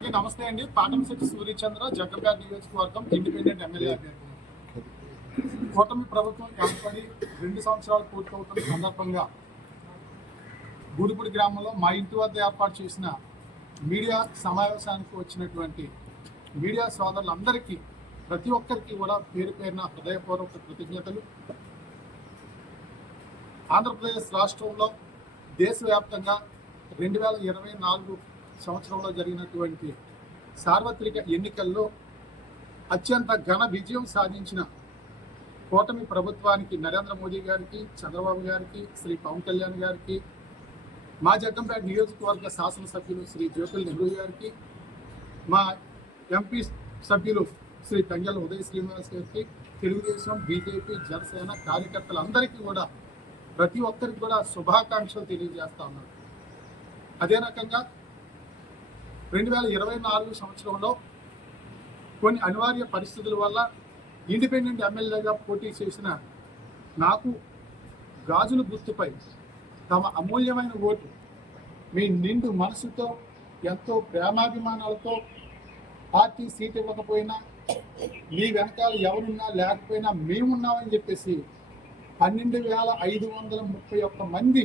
నమస్తే అండి. పాటంశెట్టి సూర్యచంద్ర, జగ్గంపేట నియోజకవర్గం ఇండిపెండెంట్ ఎమ్మెల్యే అభ్యర్థి. కూటమి ప్రభుత్వం ఏర్పడి 2 సంవత్సరాలు పూర్తవుతున్న సందర్భంగా గూడిపూడి గ్రామంలో మా ఇంటి వద్ద ఏర్పాటు చేసిన మీడియా సమావేశానికి వచ్చినటువంటి మీడియా సోదరులందరికీ ప్రతి ఒక్కరికి కూడా పేరు పేరున హృదయపూర్వక కృతజ్ఞతలు. ఆంధ్రప్రదేశ్ రాష్ట్రంలో దేశవ్యాప్తంగా 2024 సంవత్సరంలో జరిగినటువంటి సార్వత్రిక ఎన్నికల్లో అత్యంత ఘన విజయం సాధించిన కూటమి ప్రభుత్వానికి నరేంద్ర మోదీ గారికి, చంద్రబాబు గారికి, శ్రీ పవన్ కళ్యాణ్ గారికి, మా జగ్గంపేట నియోజకవర్గ శాసనసభ్యులు శ్రీ జ్యోతుల నెహ్రూ గారికి, మా ఎంపీ సభ్యులు శ్రీ తంగెల ఉదయ శ్రీనివాస్ గారికి, తెలుగుదేశం, బీజేపీ, జనసేన కార్యకర్తలందరికీ కూడా ప్రతి ఒక్కరికి కూడా శుభాకాంక్షలు తెలియజేస్తా ఉన్నారు. అదే రకంగా 2024 సంవత్సరంలో కొన్ని అనివార్య పరిస్థితుల వల్ల ఇండిపెండెంట్ ఎమ్మెల్యేగా పోటీ చేసిన నాకు గాజుల గుర్తుపై తమ అమూల్యమైన ఓటు మీ నిండు మనసుతో, ఎంతో ప్రేమాభిమానాలతో, పార్టీ సీట్ ఇవ్వకపోయినా, మీ వెనకాల ఎవరున్నా లేకపోయినా మేమున్నామని చెప్పేసి 12,531 మంది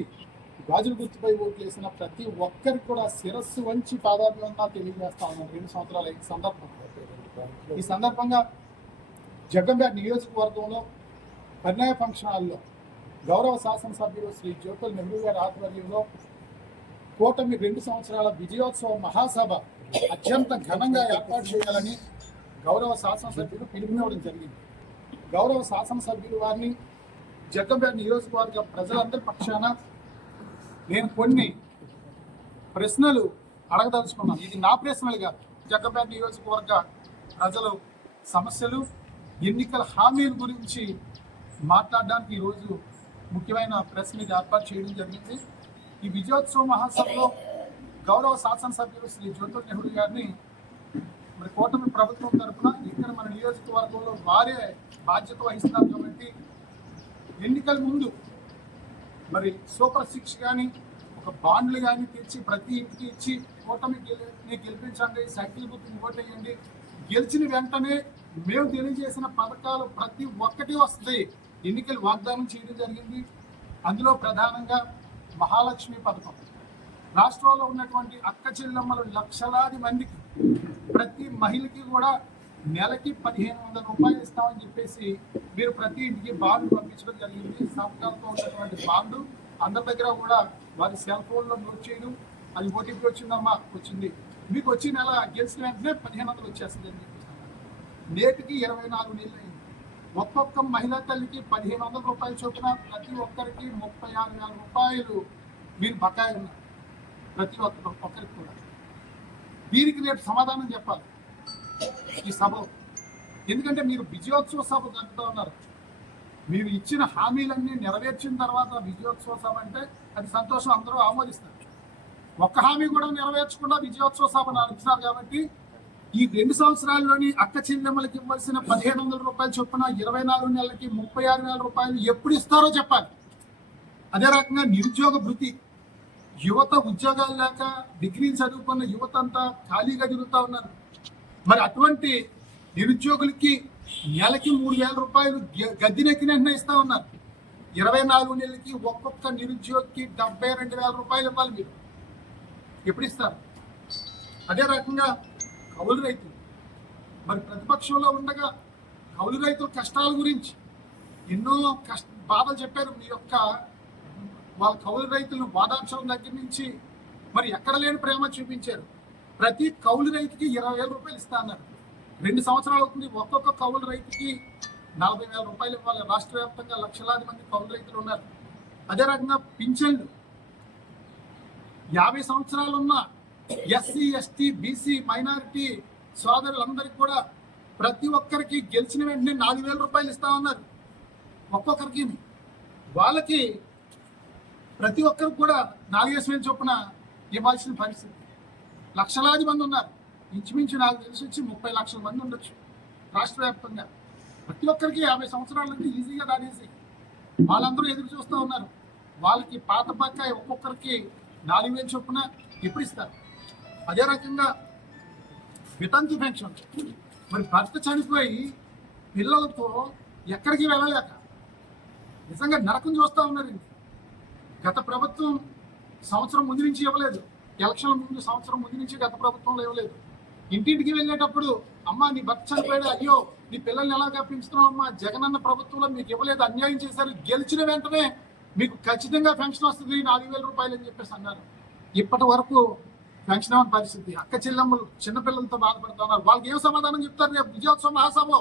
గాజుల గుర్తుపై ఓటు వేసిన ప్రతి ఒక్కరికి కూడా శిరస్సు వంచి పాదాభివందనాలు తెలియజేస్తా ఉన్నాను. 2 సంవత్సరాల ఈ సందర్భంగా జగ్గంపేట నియోజకవర్గంలో పర్యాయ ఫంక్షన్ హాల్లో గౌరవ శాసనసభ్యులు శ్రీ జ్యోతుల నెహ్రూ గారి ఆధ్వర్యంలో కూటమి 2 సంవత్సరాల విజయోత్సవ మహాసభ అత్యంత ఘనంగా ఏర్పాటు చేయాలని గౌరవ శాసనసభ్యులు పిలుపునివ్వడం జరిగింది. గౌరవ శాసనసభ్యులు వారిని జగ్గంపేట నియోజకవర్గ ప్రజలందరి పక్షాన నేను కొన్ని ప్రశ్నలు అడగదలుచుకున్నాను. ఇది నా ప్రశ్నలు కాదు, జగ్గంపేట నియోజకవర్గ ప్రజలు సమస్యలు, ఎన్నికల హామీల గురించి మాట్లాడడానికి ఈరోజు ముఖ్యమైన ప్రెస్ మీట్ ఏర్పాటు చేయడం జరిగింది. ఈ విజయోత్సవ మహాసభలో గౌరవ శాసనసభ్యులు శ్రీ జ్యోతుల నెహ్రూ గారిని మరి కూటమి ప్రభుత్వం తరఫున ఇక్కడ మన నియోజకవర్గంలో వారే బాధ్యత వహిస్తున్నారు కాబట్టి ఎన్నికల ముందు మరి సూపర్ 6 కానీ, ఒక బాండ్లు కానీ తెచ్చి ప్రతి ఇంటికి ఇచ్చి కూటమిని గెలిపించండి, సైకిల్ గుర్తుని ఓటేయండి, గెలిచిన వెంటనే మేము తెలియజేసిన పథకాలు ప్రతి ఒక్కటి వస్తాయి ఎన్నికలు వాగ్దానం చేయడం జరిగింది. అందులో ప్రధానంగా మహాలక్ష్మి పథకం, రాష్ట్రంలో ఉన్నటువంటి అక్క చెల్లెమ్మలు లక్షలాది మందికి ప్రతి మహిళకి కూడా నెలకి 1,500 రూపాయలు ఇస్తామని చెప్పేసి మీరు ప్రతి ఇంటికి బాండ్ పంపించడం జరిగింది. సంతకాలతో ఉన్నటువంటి బాండ్ అందరి దగ్గర కూడా వారి సెల్ ఫోన్లో నోట్ చేయడం, అది ఓటీపీ వచ్చిందమ్మా, వచ్చింది మీకు వచ్చి నెల గెలిచిన వెంటనే 1,500 వచ్చేస్తుంది అని చెప్పేసి నేటికి 24 నెలలు అయింది. ఒక్కొక్క మహిళా తల్లికి 1,500 రూపాయలు చొప్పున ప్రతి ఒక్కరికి 36,000 రూపాయలు మీరు బకాయి ఉన్నారు ప్రతి ఒక్కరికి కూడా. దీనికి రేపు సమాధానం చెప్పాలి ఈ సభ, ఎందుకంటే మీరు విజయోత్సవ సభ జరుపుతూ ఉన్నారు. మీరు ఇచ్చిన హామీలన్నీ నెరవేర్చిన తర్వాత విజయోత్సవ సభ అంటే అది సంతోషం, అందరూ ఆమోదిస్తారు. ఒక్క హామీ కూడా నెరవేర్చకుండా విజయోత్సవ సభ నడుపుతున్నారు కాబట్టి ఈ 2 సంవత్సరాల్లోని అక్క చెల్లెమ్మలకి ఇవ్వాల్సిన 1,500 రూపాయలు చొప్పున 24 నెలలకి 36,000 రూపాయలు ఎప్పుడు ఇస్తారో చెప్పాలి. అదే రకంగా నిరుద్యోగ భృతి, యువత ఉద్యోగాలు లేక డిగ్రీలు చదువుకున్న యువత అంతా ఖాళీగా తిరుగుతూ ఉన్నారు. మరి అటువంటి నిరుద్యోగులకి నెలకి 3,000 రూపాయలు గద్దెనెక్కిన ఇస్తా ఉన్నారు. 24 నెలలకి ఒక్కొక్క నిరుద్యోగికి 72,000 రూపాయలు ఇవ్వాలి. మీరు ఎప్పుడు ఇస్తారు? అదే రకంగా కౌలు రైతులు, మరి ప్రతిపక్షంలో ఉండగా కౌలు రైతుల కష్టాల గురించి ఎన్నో బాధలు చెప్పారు. మీ యొక్క వాళ్ళ కౌలు రైతులను వాదాంశం దగ్గర నుంచి మరి ఎక్కడ లేని ప్రేమ చూపించారు. ప్రతి కౌలు రైతుకి 20,000 రూపాయలు ఇస్తా అన్నారు. 2 సంవత్సరాలు అవుతుంది. ఒక్కొక్క కౌలు రైతుకి 40,000 రూపాయలు ఇవ్వాలి. రాష్ట్ర వ్యాప్తంగా లక్షలాది మంది కౌలు రైతులు ఉన్నారు. అదే రకంగా పింఛన్లు 50 సంవత్సరాలు ఉన్న ఎస్సీ, ఎస్టీ, బీసీ, మైనారిటీ సోదరులందరికీ కూడా ప్రతి ఒక్కరికి గెలిచిన వెంటనే 4,000 రూపాయలు ఇస్తామన్నారు ఒక్కొక్కరికి. వాళ్ళకి ప్రతి ఒక్కరికి కూడా 4,000 చొప్పున ఇవ్వాల్సిన పరిస్థితి. లక్షలాది మంది ఉన్నారు. ఇంచుమించు నాకు తెలిసి వచ్చి 30 లక్షల మంది ఉండొచ్చు రాష్ట్ర వ్యాప్తంగా. ప్రతి ఒక్కరికి 50 సంవత్సరాలంటే ఈజీగా దాడేసి వాళ్ళందరూ ఎదురు చూస్తూ ఉన్నారు. వాళ్ళకి పాత బకాయి ఒక్కొక్కరికి 4,000 చొప్పున ఎప్పుడు ఇస్తారు? అదే రకంగా వితంతు పెన్షన్. మరి భర్త చనిపోయి పిల్లలతో ఎక్కడికి వెళ్ళలేక నిజంగా నరకం చూస్తూ ఉన్నారు. గత ప్రభుత్వం సంవత్సరం ముందు నుంచి ఇవ్వలేదు, ఎలక్షన్ ముందు సంవత్సరం ముందు నుంచి గత ప్రభుత్వంలో ఇవ్వలేదు. ఇంటింటికి వెళ్ళేటప్పుడు అమ్మ నీ భర్త చనిపోయాడు, అయ్యో నీ పిల్లల్ని ఎలాగా పెంచుతున్నావు అమ్మా, జగనన్న ప్రభుత్వంలో మీకు ఇవ్వలేదు, అన్యాయం చేశారు, గెలిచిన వెంటనే మీకు ఖచ్చితంగా పెన్షన్ వస్తుంది 4,000 రూపాయలు అని చెప్పేసి అన్నారు. ఇప్పటి వరకు పెన్షన్ అవ్వని పరిస్థితి. అక్క చెల్లెమ్మలు చిన్నపిల్లలతో బాధపడుతున్నారు. వాళ్ళకి ఏం సమాధానం చెప్తారు రేపు విజయోత్సవ మహాసభలో?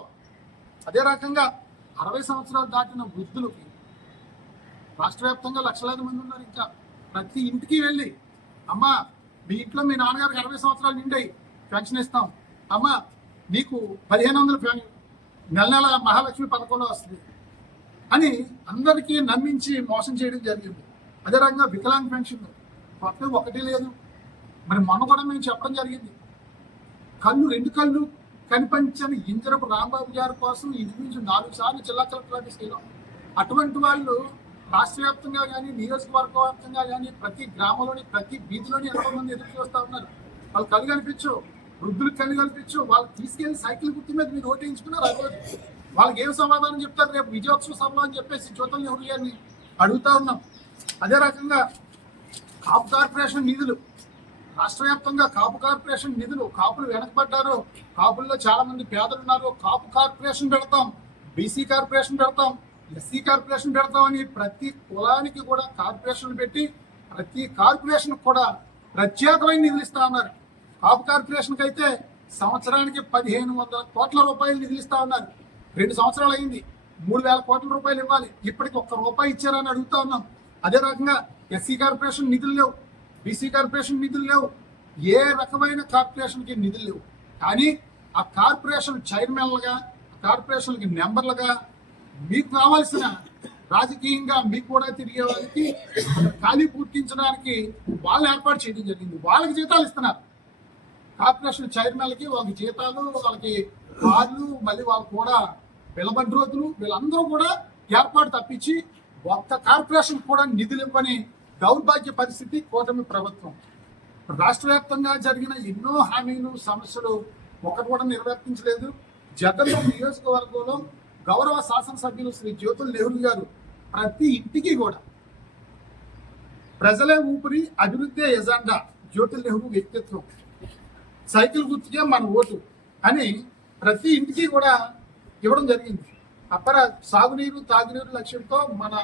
అదే రకంగా 60 సంవత్సరాలు దాటిన వృద్ధులకి రాష్ట్ర వ్యాప్తంగా లక్షలాది మంది ఉన్నారు. ఇంకా ప్రతి ఇంటికి వెళ్ళి అమ్మ మీ ఇంట్లో మీ నాన్నగారికి 60 సంవత్సరాలు నిండాయి, పెన్షన్ ఇస్తాం, అమ్మ నీకు 1,500 నెల నెల మహాలక్ష్మి పథకంలో వస్తుంది అని అందరికీ నమ్మించి మోసం చేయడం జరిగింది. అదే రకంగా వికలాంగ పెన్షన్ కొత్త ఒకటి లేదు. మరి మొన్న కూడా మేము చెప్పడం జరిగింది, రెండు కళ్ళు కనిపించని ఇంజరపు రాంబాబు గారి కోసం ఇంచుమించు 4 సార్లు జిల్లా కలెక్టర్ ఆఫీస్కి వెళ్ళాం. అటువంటి వాళ్ళు రాష్ట్ర వ్యాప్తంగా కానీ నియోజకవర్గ వ్యాప్తంగా కానీ ప్రతి గ్రామంలోని ప్రతి వీధిలోని ఎంతో మంది ఎదురు చూస్తూ ఉన్నారు. వాళ్ళు కళ్ళు కనిపించు, వృద్ధులకు కళ్ళు కనిపించు, వాళ్ళు తీసుకెళ్లి సైకిల్ గుర్తు మీద మీరు ఓటేయించుకున్నారు. ఆ రోజు వాళ్ళకి ఏం సమాధానం చెప్తారు రేపు విజయోత్సవ సభలో అని చెప్పేసి జ్యోతుల నెహ్రూ గారిని అడుగుతా ఉన్నాం. అదే రకంగా కాపు కార్పొరేషన్ నిధులు, రాష్ట్ర వ్యాప్తంగా కాపు కార్పొరేషన్ నిధులు, కాపులు వెనకబడ్డారు, కాపుల్లో చాలా మంది పేదలు ఉన్నారు, కాపు కార్పొరేషన్ పెడతాం, బీసీ కార్పొరేషన్ పెడతాం, ఎస్సీ కార్పొరేషన్ పెడతామని ప్రతి కులానికి కూడా కార్పొరేషన్ పెట్టి ప్రతి కార్పొరేషన్ కూడా ప్రత్యేకమైన నిధులు ఇస్తా ఉన్నారు. కాపు కార్పొరేషన్కి అయితే సంవత్సరానికి 1,500 కోట్ల రూపాయలు నిధులు ఇస్తా ఉన్నారు. 2 సంవత్సరాలు అయింది, 3,000 కోట్ల రూపాయలు ఇవ్వాలి, ఇప్పటికి ₹1 ఇచ్చారని అడుగుతా ఉన్నాం. అదే రకంగా ఎస్సీ కార్పొరేషన్ నిధులు లేవు, బీసీ కార్పొరేషన్ నిధులు లేవు, ఏ రకమైన కార్పొరేషన్కి నిధులు లేవు. కానీ ఆ కార్పొరేషన్ చైర్మన్లుగా, కార్పొరేషన్కి మెంబర్లుగా మీకు కావాల్సిన రాజకీయంగా మీకు కూడా తిరిగే వాళ్ళకి ఖాళీ పూర్తించడానికి వాళ్ళు ఏర్పాటు చేయడం జరిగింది. వాళ్ళకి జీతాలు ఇస్తున్నారు. కార్పొరేషన్ చైర్మన్లకి వాళ్ళకి జీతాలు, వాళ్ళకి కార్లు, మళ్ళీ వాళ్ళు కూడా పిలబండి రోజులు, వీళ్ళందరూ కూడా ఏర్పాటు తప్పించి ఒక్క కార్పొరేషన్ కూడా నిధులు ఇవ్వని దౌర్భాగ్య పరిస్థితి కూటమి ప్రభుత్వం. రాష్ట్ర వ్యాప్తంగా జరిగిన ఎన్నో హామీలు, సమస్యలు ఒకటి కూడా నిర్వర్తించలేదు. జగన్మోహన్ నియోజకవర్గంలో గౌరవ శాసనసభ్యులు శ్రీ జ్యోతుల నెహ్రూ గారు ప్రతి ఇంటికి కూడా ప్రజలే ఊపిరి, అభివృద్ధి ఎజెండా, జ్యోతుల నెహ్రూ వ్యక్తిత్వం, సైకిల్ గుర్తుకే మన ఓటు అని ప్రతి ఇంటికి కూడా ఇవ్వడం జరిగింది. అప్పర సాగునీరు, తాగునీరు లక్ష్యంతో మన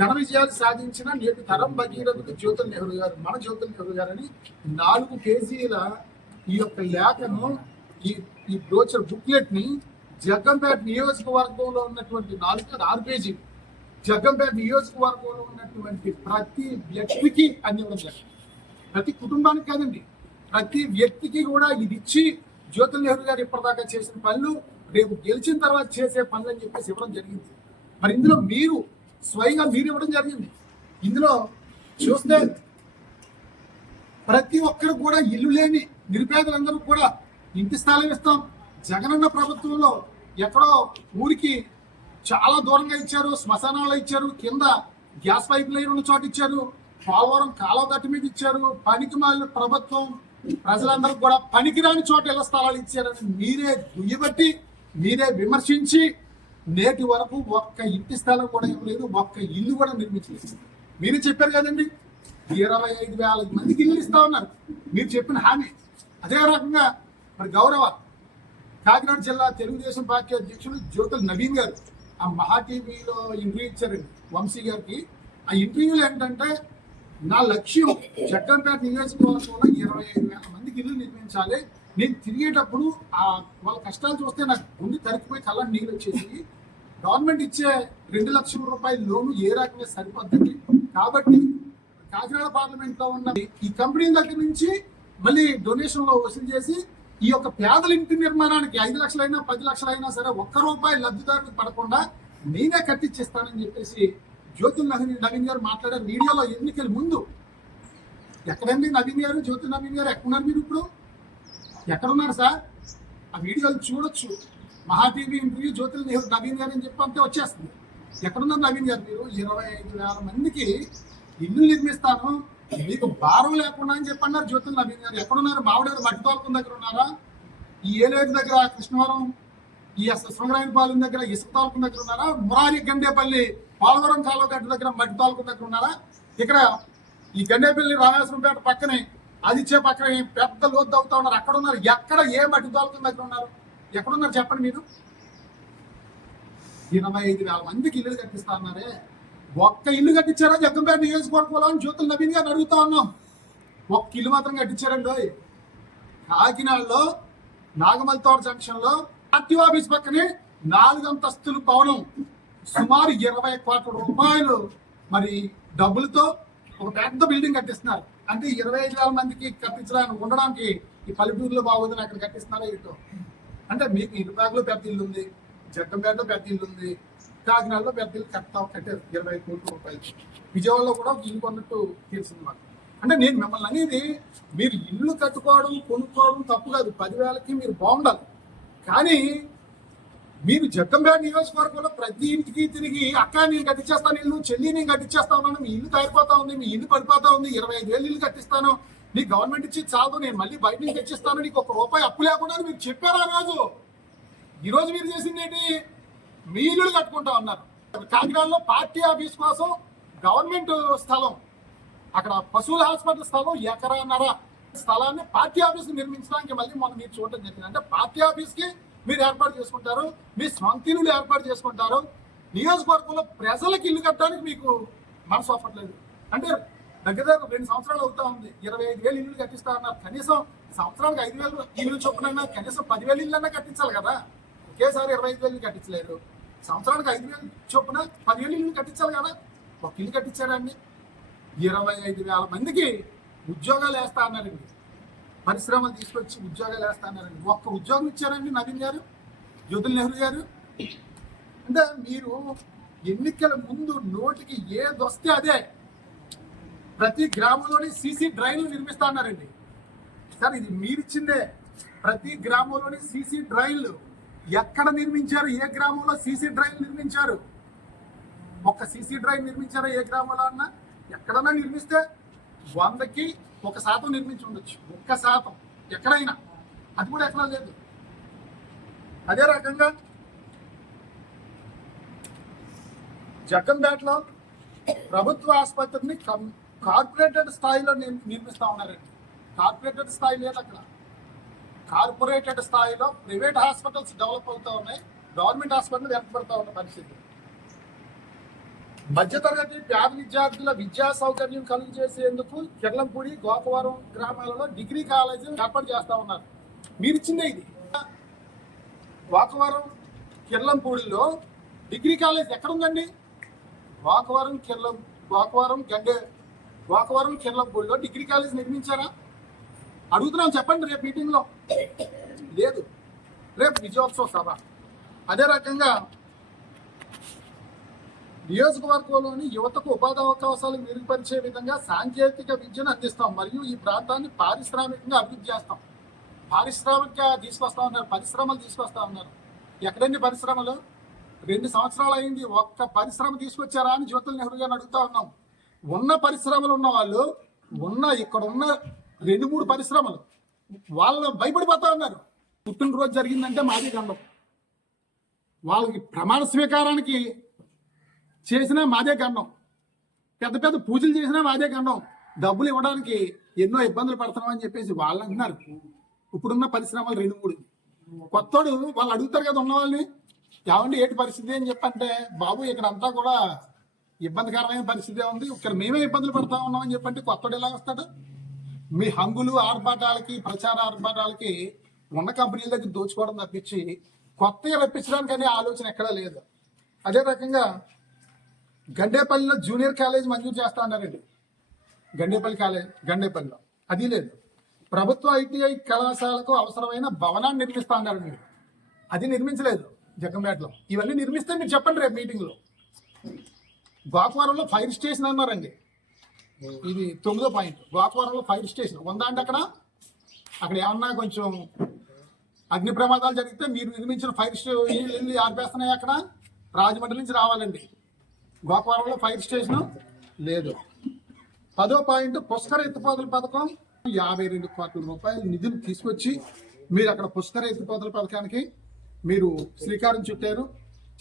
ఘన విజయాలు సాధించిన నేటి తరం భగీరథుడు జ్యోతుల నెహ్రూ గారు, మన జ్యోతుల నెహ్రూ గారు అని 4 కేజీల ఈ యొక్క లేఖను, ఈ బ్రోచర్ బుక్లెట్ ని జగ్గంపేట నియోజకవర్గంలో ఉన్నటువంటి 6 పేజీలు జగ్గంపేట నియోజకవర్గంలో ఉన్నటువంటి ప్రతి వ్యక్తికి అందివ్వడం జరిగింది. ప్రతి కుటుంబానికి కాదండి, ప్రతి వ్యక్తికి కూడా ఇది ఇచ్చి జ్యోతుల నెహ్రూ గారు ఇప్పటిదాకా చేసిన పనులు రేపు గెలిచిన తర్వాత చేసే పనులు అని చెప్పేసి ఇవ్వడం జరిగింది. మరి ఇందులో మీరు స్వయంగా మీరు ఇవ్వడం జరిగింది. ఇందులో చూస్తే ప్రతి ఒక్కరు కూడా ఇల్లు లేని నిరుపేదలందరూ కూడా ఇంటి స్థలం ఇస్తాం. జగనన్న ప్రభుత్వంలో ఎక్కడో ఊరికి చాలా దూరంగా ఇచ్చారు, శ్మశానాలు ఇచ్చారు, కింద గ్యాస్ పైప్ లైన్ ఉన్న చోట ఇచ్చారు, పోలవరం కాలువ గట్టు మీద ఇచ్చారు. పనికి మాలిన ప్రభుత్వం, ప్రజలందరూ కూడా పనికిరాని చోట ఇళ్ల స్థలాలు ఇచ్చారని మీరే దుయ్యబట్టి, మీరే విమర్శించి నేటి వరకు ఒక్క ఇంటి స్థలం కూడా ఇవ్వలేదు, ఒక్క ఇల్లు కూడా నిర్మించలేదు. మీరే చెప్పారు కదండి, 25,000 మందికి ఇల్లు ఇస్తా ఉన్నారు మీరు చెప్పిన హామీ. అదే రకంగా మరి గౌరవ కాకినాడ జిల్లా తెలుగుదేశం పార్టీ అధ్యక్షుడు జ్యోతుల నవీన్ గారు ఆ మహా టీవీలో ఇంటర్వ్యూ ఇచ్చారండి వంశీ గారికి. ఆ ఇంటర్వ్యూలో ఏంటంటే, నా లక్ష్యం జగ్గంపేట నియోజకవర్గంలో 25,000 మందికి ఇల్లు నిర్మించాలి. నేను తిరిగేటప్పుడు వాళ్ళ కష్టాలు చూస్తే నాకు గుండె తరిగిపోయి కళ్ళ నీళ్ళు వచ్చేసి, గవర్నమెంట్ ఇచ్చే 2 లక్షల రూపాయల లోను ఏ రకంగా సరిపోద్దండి. కాబట్టి కాకినాడ పార్లమెంట్ లో ఉన్న ఈ కంపెనీ దగ్గర నుంచి మళ్ళీ డొనేషన్ లో వసూలు చేసి ఈ యొక్క పేదల ఇంటి నిర్మాణానికి 5 లక్షలైనా 10 లక్షలైనా సరే ₹1 లబ్ధిదారులకు పడకుండా నేనే కట్టించేస్తానని చెప్పేసి జ్యోతుల నవీన్ గారు మాట్లాడారు వీడియోలో ఎన్నికల ముందు. ఎక్కడండి నవీన్ గారు, జ్యోతుల నవీన్ గారు ఎక్కడున్నారు? మీరు ఇప్పుడు ఎక్కడున్నారు సార్? ఆ వీడియోలు చూడొచ్చు. మహా టీవీ ఇంటర్వ్యూ జ్యోతుల నవీన్ గారు అని చెప్పంటే వచ్చేస్తుంది. ఎక్కడున్నారు నవీన్ గారు? మీరు 25,000 మందికి ఇల్లు నిర్మిస్తాను, మీకు భారం లేకుండా అని చెప్పన్నారు జ్యోతుల నవీన్ గారు. ఎక్కడున్నారు? మావిడారు మట్టి తోలుకున్న దగ్గర ఉన్నారా? ఈ ఏలేరు దగ్గర కృష్ణవరం, ఈ శృంగరాయనపాలెం దగ్గర ఇసుక తాలూకు దగ్గర ఉన్నారా? మురారి గండేపల్లి పోలవరం కాలువ గడ్డ దగ్గర మట్టి తాలూకు దగ్గర ఉన్నారా? ఇక్కడ ఈ గండేపల్లి రామేశ్వరంపేట పక్కనే ఆదిత్య పక్కనే పెద్ద లోతు అవుతా ఉన్నారు, అక్కడ ఉన్నారు. ఎక్కడ ఏ మట్టి తాలూకు దగ్గర ఉన్నారు? ఎక్కడున్నారు చెప్పండి మీరు? 25,000 మందికి ఇల్లు కట్టిస్తా అన్నారే, ఒక్క ఇల్లు కట్టించారా జగ్గంపేట నియోజకవర్గంలో అని జ్యోతుల నవీన్ గారిని అడుగుతా ఉన్నాం. ఒక్క ఇల్లు మాత్రం కట్టించారండి. కాకినాడలో నాగమల్తోట జంక్షన్ లో పార్టీ ఆఫీస్ పక్కనే 4 అంతస్తుల భవనం సుమారు 20 కోట్ల రూపాయలు మరి డబ్బులతో ఒక పెద్ద బిల్డింగ్ కట్టిస్తున్నారు. అంటే 25,000 మందికి కట్టించడానికి ఉండడానికి ఈ పల్లెటూరులో బాగుందని అక్కడ కట్టిస్తున్నారా ఇటు? అంటే మీకు ఇరుపాకులో పెద్ద ఇల్లు ఉంది, జగ్గంపేటలో పెద్ద ఇల్లు ఉంది, కాకినాడలో పెద్ద ఇల్లు కట్టారు 20 కోట్ల రూపాయలు. విజయవాడలో కూడా ఒక ఇల్లు కొన్నట్టు తెలిసింది మాకు. అంటే నేను మిమ్మల్ని అనేది, మీరు ఇల్లు కట్టుకోవడం కొనుక్కోవడం తప్పు కాదు, 10,000కి మీరు బాగుండాలి. కానీ మీరు జగ్గంపేట నియోజకవర్గంలో ప్రతి ఇంటికి తిరిగి అక్క నేను కట్టించేస్తాను ఇల్లు, చెల్లి నేను కట్టించేస్తా ఉన్నాను, మీ ఇల్లు తయారిపోతా ఉంది, మీ ఇల్లు పడిపోతా ఉంది, 25,000 ఇల్లు కట్టిస్తాను, నీకు గవర్నమెంట్ ఇచ్చి చాలు, నేను మళ్ళీ బయట నుంచి తెచ్చిస్తాను, నీకు ₹1 అప్పు లేకుండా మీరు చెప్పారు ఆ రోజు. ఈ రోజు మీరు చేసింది ఏంటి? మీ ఇల్లు కట్టుకుంటా ఉన్నారు. కాకినాడలో పార్టీ ఆఫీస్ కోసం గవర్నమెంట్ స్థలం, అక్కడ పశువుల హాస్పిటల్ స్థలం 1.5 ఎకరాల స్థలాన్ని పార్టీ ఆఫీస్ నిర్మించడానికి మళ్ళీ మనం మీరు చూడటం జరిగింది. అంటే పార్టీ ఆఫీస్ కి మీరు ఏర్పాటు చేసుకుంటారు, మీ స్వంత ఇల్లు ఏర్పాటు చేసుకుంటారు, నియోజకవర్గంలో ప్రజలకు ఇల్లు కట్టడానికి మీకు మనసు అవ్వట్లేదు. అంటే దగ్గర 2 సంవత్సరాలు అవుతా ఉంది, 25,000 ఇల్లు కట్టిస్తా అన్నారు. కనీసం సంవత్సరానికి 5,000 ఇల్లు చొప్పునైనా కనీసం 10,000 ఇల్లు అన్నా కట్టించాలి కదా. ఒకేసారి 25,000 కట్టించలేరు, సంవత్సరానికి 5,000 చొప్పున 10,000 ఇల్లు కట్టించాలి కదా. ఒక ఇల్లు కట్టించారండి, 25,000 మందికి ఉద్యోగాలు వేస్తా అన్నారండి, పరిశ్రమలు తీసుకొచ్చి ఉద్యోగాలు వేస్తా అన్నారండి. ఒక్క ఉద్యోగం ఇచ్చారండి నవీన్ గారు, జ్యోతుల నెహ్రూ గారు. అంటే మీరు ఎన్నికల ముందు నోటికి ఏది వస్తే అదే, ప్రతి గ్రామంలోని సీసీ డ్రైన్లు నిర్మిస్తా అన్నారండి. సార్ ఇది మీరిచ్చిందే, ప్రతి గ్రామంలోని సీసీ డ్రైన్లు ఎక్కడ నిర్మించారు? ఏ గ్రామంలో సీసీ డ్రైన్ నిర్మించారు? ఒక్క సీసీ డ్రైన్ నిర్మించారా ఏ గ్రామంలో అన్నా? ఎక్కడన్నా నిర్మిస్తే 100కి 1% నిర్మించి ఉండొచ్చు, 1% ఎక్కడైనా, అది కూడా ఎక్కడ లేదు. అదే రకంగా జగ్గంపేటలో ప్రభుత్వ ఆసుపత్రిని కార్పొరేటెడ్ స్థాయిలో నిర్మిస్తా ఉన్నారండి. కార్పొరేటెడ్ స్థాయి లేదు అక్కడ, కార్పొరేటెడ్ స్థాయిలో ప్రైవేట్ హాస్పిటల్స్ డెవలప్ అవుతా ఉన్నాయి, గవర్నమెంట్ హాస్పిటల్ వెనకబడతా ఉన్న పరిస్థితి. మధ్యతరగతి పేద విద్యార్థుల విద్యా సౌకర్యం కలుగు చేసేందుకు కిర్లంపూడి, గోకవరం గ్రామాలలో డిగ్రీ కాలేజీలు ఏర్పాటు చేస్తా ఉన్నారు. మీరు ఇచ్చిందే ఇది. గోకవరం, కిర్లంపూడిలో డిగ్రీ కాలేజ్ ఎక్కడ ఉందండి? గోకవరం, కిర్లంపూడిలో డిగ్రీ కాలేజ్ నిర్మించారా? అడుగుతున్నాం, చెప్పండి. రేపు మీటింగ్లో లేదు, రేపు విజయోత్సవ సభ. అదే రకంగా నియోజకవర్గంలోని యువతకు ఉపాధి అవకాశాలు మెరుగుపరిచే విధంగా సాంకేతిక విద్యను అందిస్తాం మరియు ఈ ప్రాంతాన్ని పారిశ్రామికంగా అభివృద్ధి చేస్తాం. పారిశ్రామిక తీసుకొస్తా ఉన్నారు, పరిశ్రమలు తీసుకొస్తా ఉన్నారు. ఎక్కడండి పరిశ్రమలు? 2 సంవత్సరాలు అయింది, ఒక్క పరిశ్రమ తీసుకొచ్చారా అని జ్యోతుల నెహ్రూ గారిని అడుగుతా ఉన్నాం. ఉన్న పరిశ్రమలు ఉన్న వాళ్ళు, ఇక్కడ ఉన్న 2-3 పరిశ్రమలు వాళ్ళు భయపడిపోతా ఉన్నారు. పుట్టినరోజు జరిగిందంటే మాదే గండం, వాళ్ళకి ప్రమాణ స్వీకారానికి చేసినా మాదే గండం, పెద్ద పెద్ద పూజలు చేసినా మాదే గండం, డబ్బులు ఇవ్వడానికి ఎన్నో ఇబ్బందులు పడుతున్నామని చెప్పేసి వాళ్ళు అంటున్నారు. ఇప్పుడున్న పరిశ్రమలు 2-3 కొత్తోడు వాళ్ళు అడుగుతారు కదా ఉన్న వాళ్ళని, ఏమండి ఏంటి పరిస్థితి అని చెప్పంటే, బాబు ఇక్కడ అంతా కూడా ఇబ్బందికరమైన పరిస్థితి ఉంది, ఇక్కడ మేమే ఇబ్బందులు పడతా ఉన్నామని చెప్పంటే కొత్తోడు ఎలా వస్తాడు? మీ హంగులు ఆర్భాటాలకి, ప్రచార ఆర్భాటాలకి ఉన్న కంపెనీల దగ్గర దోచుకోవడం తప్పించి కొత్తగా రప్పించడానికి అనే ఆలోచన ఎక్కడా లేదు. అదే రకంగా గండేపల్లిలో జూనియర్ కాలేజ్ మంజూరు చేస్తా అన్నారండి. గండేపల్లిలో అది లేదు. ప్రభుత్వ ఐటీఐ కళాశాలకు అవసరమైన భవనాన్ని నిర్మిస్తా అన్నారండి, అది నిర్మించలేదు జగ్గంపేటలో. ఇవన్నీ నిర్మిస్తే మీరు చెప్పండి రేపు మీటింగ్లో. గోకవరంలో ఫైర్ స్టేషన్ అన్నారండి, ఇది 9వ పాయింట్. గోకవరంలో ఫైర్ స్టేషన్ ఉందా అండి? అక్కడ ఏమన్నా కొంచెం అగ్ని ప్రమాదాలు జరిగితే మీరు నిర్మించిన ఫైర్ స్టేషన్ ఆర్పేస్తున్నాయి. అక్కడ రాజమండ్రి నుంచి రావాలండి. గోకవరంలో ఫైర్ స్టేషన్ లేదు. 10వ పాయింట్ పుష్కర ఎత్తిపోతల పథకం 52 కోట్ల రూపాయల నిధులు తీసుకొచ్చి మీరు అక్కడ పుష్కర ఎత్తిపోతల పథకానికి మీరు శ్రీకారం చుట్టారు.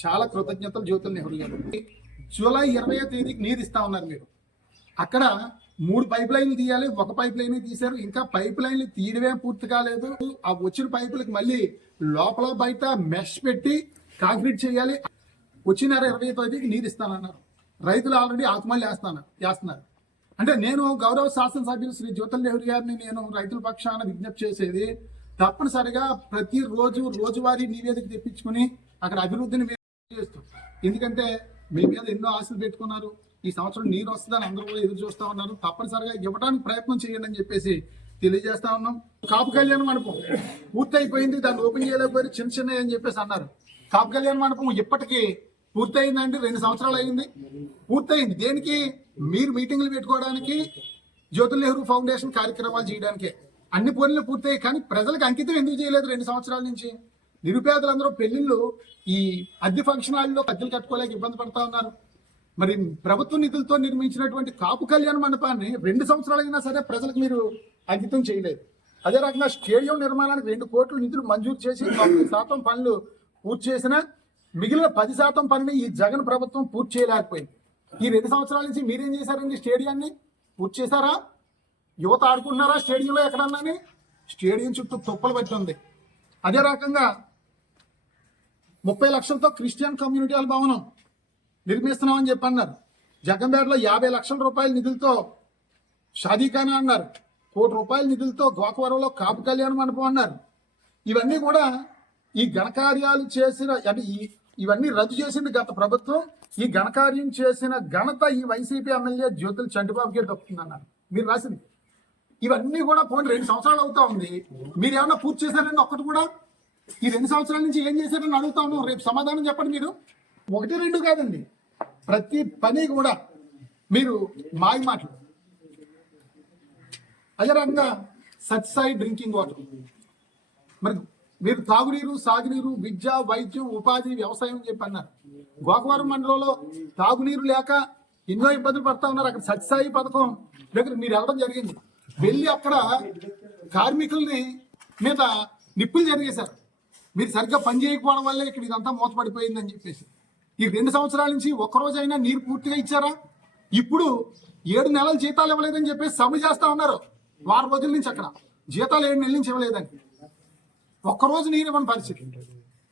చాలా కృతజ్ఞతలు జ్యోతుల నెహ్రూ గారు. జూలై 20వ తేదీకి నీరు ఇస్తా ఉన్నారు మీరు. అక్కడ 3 పైప్ లైన్లు తీయాలి, 1 పైప్ లైన్ తీశారు. ఇంకా పైప్ లైన్లు తీయడమే పూర్తి కాలేదు. ఆ వచ్చిన పైపులకు మళ్ళీ లోపల బయట మెష్ పెట్టి కాంక్రీట్ చేయాలి. వచ్చిన 20వ తేదీకి నీరు ఇస్తానన్నారు. రైతులు ఆల్రెడీ ఆకుమల్లి వేస్తున్నారు. అంటే నేను గౌరవ శాసనసభ్యులు శ్రీ జ్యోతుల నెహ్రూ గారిని నేను రైతుల పక్షాన విజ్ఞప్తి చేసేది, తప్పనిసరిగా ప్రతిరోజు రోజువారీ నివేదిక తెప్పించుకుని అక్కడ అభివృద్ధిని చేస్తూ, ఎందుకంటే మీ మీద ఎన్నో ఆశలు పెట్టుకున్నారు. ఈ సంవత్సరం నీరు వస్తుందని అందరూ కూడా ఎదురు చూస్తా ఉన్నారు. తప్పనిసరిగా ఇవ్వడానికి ప్రయత్నం చేయండి అని చెప్పేసి తెలియజేస్తా ఉన్నాం. కాపు కళ్యాణ మండపం పూర్తి అయిపోయింది, దాన్ని ఓపెన్ చేయలేకపోయి చిన్న అని చెప్పేసి అన్నారు. కాపు కళ్యాణ మండపం ఇప్పటికీ పూర్తయిందండి. 2 సంవత్సరాలు అయింది, పూర్తయింది. దేనికి? మీరు మీటింగ్లు పెట్టుకోవడానికి, జ్యోతుల నెహ్రూ ఫౌండేషన్ కార్యక్రమాలు చేయడానికే. అన్ని పనులు పూర్తయ్యాయి, కానీ ప్రజలకు అంకితం ఎందుకు చేయలేదు 2 సంవత్సరాల నుంచి? నిరుపేదలందరూ పెళ్లిళ్ళు ఈ అద్దె ఫంక్షన్ హాల్లో అద్దెలు కట్టుకోలేక ఇబ్బంది పడతా ఉన్నారు. మరి ప్రభుత్వ నిధులతో నిర్మించినటువంటి కాపు కళ్యాణ మండపాన్ని 2 సంవత్సరాలు అయినా సరే ప్రజలకు మీరు అంకితం చేయలేదు. అదే రకంగా స్టేడియం నిర్మాణానికి 2 కోట్ల నిధులు మంజూరు చేసి 90% పనులు పూర్తి చేసిన, మిగిలిన 10% పనులు ఈ జగన్ ప్రభుత్వం పూర్తి చేయలేకపోయింది. ఈ 2 సంవత్సరాల నుంచి మీరేం చేశారండి? స్టేడియాన్ని పూర్తి చేశారా? యువత ఆడుకుంటున్నారా స్టేడియంలో ఎక్కడన్నా? స్టేడియం చుట్టూ తుప్పలు పట్టి ఉంది. అదే రకంగా 30 లక్షలతో క్రిస్టియన్ కమ్యూనిటీ హాల్ భవనం నిర్మిస్తున్నామని చెప్పి అన్నారు. జగంపేటలో 50 లక్షల రూపాయల నిధులతో షాదీఖానా అన్నారు. 1 కోటి రూపాయల నిధులతో గోకవరంలో కాపు కళ్యాణ మండపం అన్నారు. ఇవన్నీ కూడా ఈ ఘనకార్యాలు చేసిన, అంటే ఇవన్నీ రద్దు చేసింది గత ప్రభుత్వం. ఈ ఘనకార్యం చేసిన ఘనత ఈ వైసీపీ ఎమ్మెల్యే జ్యోతుల చంటిబాబుకే దక్కుతుందన్నారు మీరు రాసింది. ఇవన్నీ కూడా పోనీ 2 సంవత్సరాలు అవుతా ఉంది, మీరు ఏమన్నా పూర్తి చేశారండి? ఒక్కటి కూడా ఈ 2 సంవత్సరాల నుంచి ఏం చేశారని అడుగుతా ఉన్నాం. రేపు సమాధానం చెప్పండి. మీరు 1, 2 కాదండి, ప్రతి పని కూడా మీరు మాయ మాటలు. అదే రకంగా సత్సాయి డ్రింకింగ్ వాటర్, మరి మీరు తాగునీరు, సాగునీరు, విద్య, వైద్యం, ఉపాధి, వ్యవసాయం అని చెప్పి అన్నారు. గోకవరం మండలంలో తాగునీరు లేక ఎన్నో ఇబ్బందులు పడతా ఉన్నారు. అక్కడ సత్సాయి పథకం దగ్గర మీరు వెళ్ళడం జరిగింది. వెళ్ళి అక్కడ కార్మికుల్ని మీద నిప్పులు జరిగేశారు. మీరు సరిగ్గా పని చేయకపోవడం వల్లే ఇక్కడ ఇదంతా మూతపడిపోయిందని చెప్పేసి. ఈ 2 సంవత్సరాల నుంచి ఒక్కరోజైనా నీరు పూర్తిగా ఇచ్చారా? ఇప్పుడు 7 నెలల జీతాలు ఇవ్వలేదని చెప్పేసి సమ్మె చేస్తా ఉన్నారు. 1 వారం రోజుల నుంచి అక్కడ జీతాలు 7 నెలల నుంచి ఇవ్వలేదని. ఒక్కరోజు నీరు ఇవ్వని పరిస్థితి.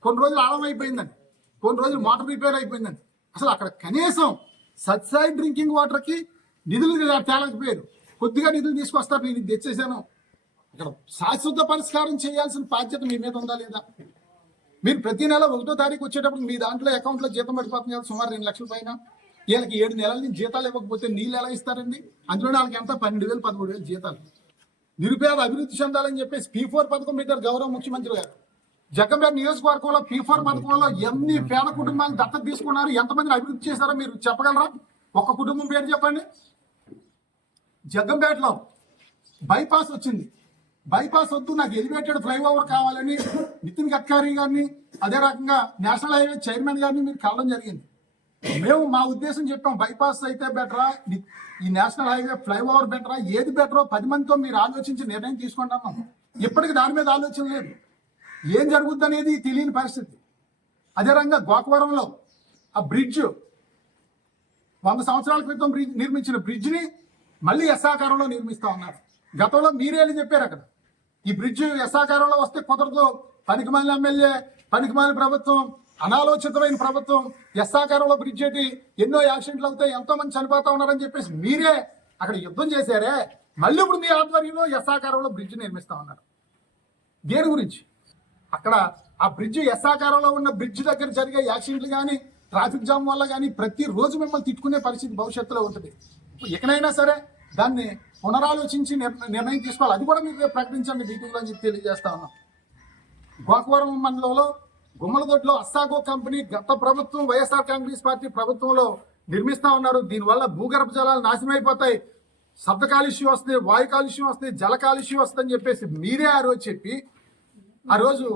కొన్ని రోజులు ఆడం అయిపోయిందని, కొన్ని రోజులు మోటార్ రిపేర్ అయిపోయిందని. అసలు అక్కడ కనీసం సత్సాయి డ్రింకింగ్ వాటర్కి నిధులు తేలకపోయారు. కొద్దిగా నిధులు తీసుకొస్తారు, నేను ఇది తెచ్చేసాను. అక్కడ శాశ్వత పరిష్కారం చేయాల్సిన బాధ్యత మీ మీద ఉందా లేదా? మీరు ప్రతి నెల 1వ తారీఖు వచ్చేటప్పుడు మీ దాంట్లో అకౌంట్లో జీతం పడిపోతుంది కదా, సుమారు 2 లక్షల పైన. వీళ్ళకి 7 నెలల నుంచి జీతాలు ఇవ్వకపోతే నీళ్ళు ఎలా ఇస్తారండి? అందులో వాళ్ళకి ఎంత 12,000, 13,000 జీతాలు. నిరుపేద అభివృద్ధి చెందాలని చెప్పేసి P4 పథకం పెట్టారు గౌరవ ముఖ్యమంత్రి గారు. జగంపేట నియోజకవర్గంలో P4 పథకంలో ఎన్ని పేద కుటుంబాలను దత్తత తీసుకున్నారు, ఎంతమందిని అభివృద్ధి చేశారో మీరు చెప్పగలరా? ఒక్క కుటుంబం పేరు చెప్పండి. జగంపేటలో బైపాస్ వచ్చింది. బైపాస్ వద్దు, నాకు ఎలివేటెడ్ ఫ్లైఓవర్ కావాలని నితిన్ గడ్కరీ గారిని, అదే రకంగా నేషనల్ హైవే చైర్మన్ గారిని మీరు కలవడం జరిగింది. మేము మా ఉద్దేశం చెప్పాం, బైపాస్ అయితే బెటరా, ఈ నేషనల్ హైవే ఫ్లైఓవర్ బెటరా, ఏది బెటరో 10 మందితో మీరు ఆలోచించి నిర్ణయం తీసుకుంటున్నాం. ఇప్పటికి దాని మీద ఆలోచన లేదు. ఏం జరుగుద్ది అనేది తెలియని పరిస్థితి. అదే రకంగా గోకవరంలో ఆ బ్రిడ్జ్ 100 సంవత్సరాల క్రితం నిర్మించిన బ్రిడ్జ్ని మళ్ళీ ఎస్ఆకారంలో నిర్మిస్తా ఉన్నారు. గతంలో మీరేళ్ళు చెప్పారు అక్కడ ఈ బ్రిడ్జ్ ఎస్ఆకారంలో వస్తే కుదరదు, పనికిమాలిన ఎమ్మెల్యే, పనికిమాలిన ప్రభుత్వం, అనాలోచితమైన ప్రభుత్వం, ఎస్ఆకారంలో బ్రిడ్జ్ ఏంటి, ఎన్నో యాక్సిడెంట్లు అవుతాయి, ఎంతో మంది చనిపోతా ఉన్నారని చెప్పేసి మీరే అక్కడ యుద్ధం చేశారే. మళ్ళీ ఇప్పుడు మీ ఆధ్వర్యంలో ఎస్ఆకారంలో బ్రిడ్జ్ నిర్మిస్తా ఉన్నారు. దేని గురించి? అక్కడ ఆ బ్రిడ్జ్ ఎస్ఆకారంలో ఉన్న బ్రిడ్జ్ దగ్గర జరిగే యాక్సిడెంట్లు కానీ, ట్రాఫిక్ జామ్ వల్ల కానీ ప్రతిరోజు మిమ్మల్ని తిట్టుకునే పరిస్థితి భవిష్యత్తులో ఉంటుంది. ఎక్కడైనా సరే దాన్ని పునరాలోచించి నిర్ణయం తీసుకోవాలి. అది కూడా మీరు ప్రకటించండి మీటింగ్లో అని చెప్పి తెలియజేస్తా ఉన్నాం. గోకవరం మండలంలో గుమ్మలదొడ్లో అస్సాగో కంపెనీ గత ప్రభుత్వం వైఎస్ఆర్ కాంగ్రెస్ పార్టీ ప్రభుత్వంలో నిర్మిస్తా ఉన్నారు. దీనివల్ల భూగర్భ జలాలు నాశనం అయిపోతాయి, శబ్ద కాలుష్యం వస్తుంది, వాయు కాలుష్యం వస్తుంది, జల కాలుష్యం వస్తుందని చెప్పేసి మీరే ఆ రోజు చెప్పి, ఆ రోజు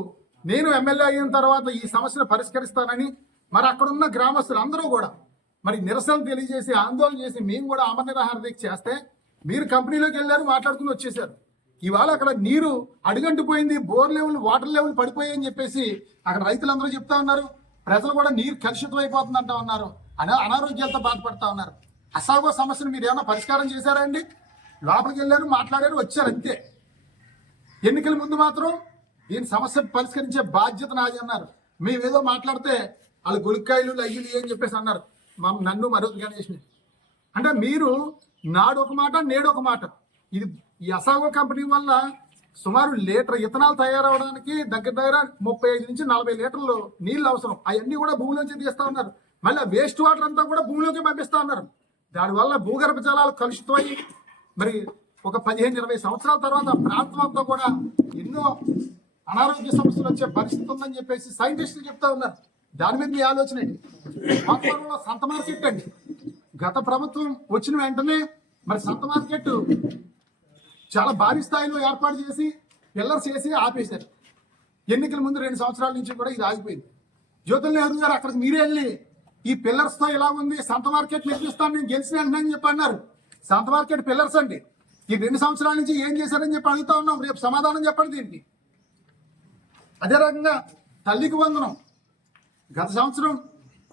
నేను ఎమ్మెల్యే అయిన తర్వాత ఈ సమస్యను పరిష్కరిస్తానని మరి అక్కడున్న గ్రామస్తులు అందరూ కూడా మరి నిరసనలు తెలియజేసి ఆందోళన చేసి మేము కూడా ఆమరణ నిరాహార దీక్ష చేస్తే మీరు కంపెనీలోకి వెళ్ళారు, మాట్లాడుకుని వచ్చేసారు. ఇవాళ అక్కడ నీరు అడుగంటిపోయింది, బోర్ లెవెల్ వాటర్ లెవెల్ పడిపోయాయి అని చెప్పేసి అక్కడ రైతులందరూ చెప్తా ఉన్నారు. ప్రజలు కూడా నీరు కలుషితం అయిపోతుంది అంటా ఉన్నారు, అనారోగ్యాలతో బాధపడతా ఉన్నారు. అసాగో సమస్యను మీరు ఏమైనా పరిష్కారం చేశారా అండి? లోపలికి వెళ్ళారు, మాట్లాడారు, వచ్చారు, అంతే. ఎన్నికల ముందు మాత్రం దీని సమస్య పరిష్కరించే బాధ్యత నాది అన్నారు. మేమేదో మాట్లాడితే వాళ్ళు గులికాయలు అయ్యులు అని చెప్పేసి అన్నారు నన్ను మరొక గణేష్ని. అంటే మీరు నాడు ఒక మాట నేడు ఒక మాట. ఇది ఈ అసాగో కంపెనీ వల్ల సుమారు లీటర్ ఇథనాల్ తయారవడానికి దగ్గర 35 నుంచి 40 లీటర్లు నీళ్ళు అవసరం. అవన్నీ కూడా భూమిలోంచి తీస్తా ఉన్నారు. మళ్ళీ వేస్ట్ వాటర్ అంతా కూడా భూమిలోకి పంపిస్తా ఉన్నారు. దానివల్ల భూగర్భ జలాలు కలుషితమై మరి ఒక 15-20 సంవత్సరాల తర్వాత ప్రాంతం అంతా కూడా ఎన్నో అనారోగ్య సమస్యలు వచ్చే పరిస్థితి ఉందని చెప్పేసి సైంటిస్టులు చెప్తా ఉన్నారు. దాని మీద మీ ఆలోచన ఏంటి? వాతావరణంలో సంత మార్కెట్ అండి. గత ప్రభుత్వం వచ్చిన వెంటనే మరి సంత మార్కెట్ చాలా భారీ స్థాయిలో ఏర్పాటు చేసి పిల్లర్స్ వేసి ఆపేశారు. ఎన్నికల ముందు 2 సంవత్సరాల నుంచి కూడా ఇది ఆగిపోయింది. జ్యోతుల్ నెహ్రూ గారు అక్కడికి మీరే వెళ్ళి ఈ పిల్లర్స్ తో ఇలా ఉంది, సంత మార్కెట్ నిర్మిస్తాను, నేను గెలిచిన వెంటనే అని చెప్పి అన్నారు. సంత మార్కెట్ పిల్లర్స్ అండి. ఈ 2 సంవత్సరాల నుంచి ఏం చేశారని చెప్పి అడుగుతా ఉన్నాం. రేపు సమాధానం చెప్పండి దీనికి. అదే రకంగా తల్లికి వందనం. గత సంవత్సరం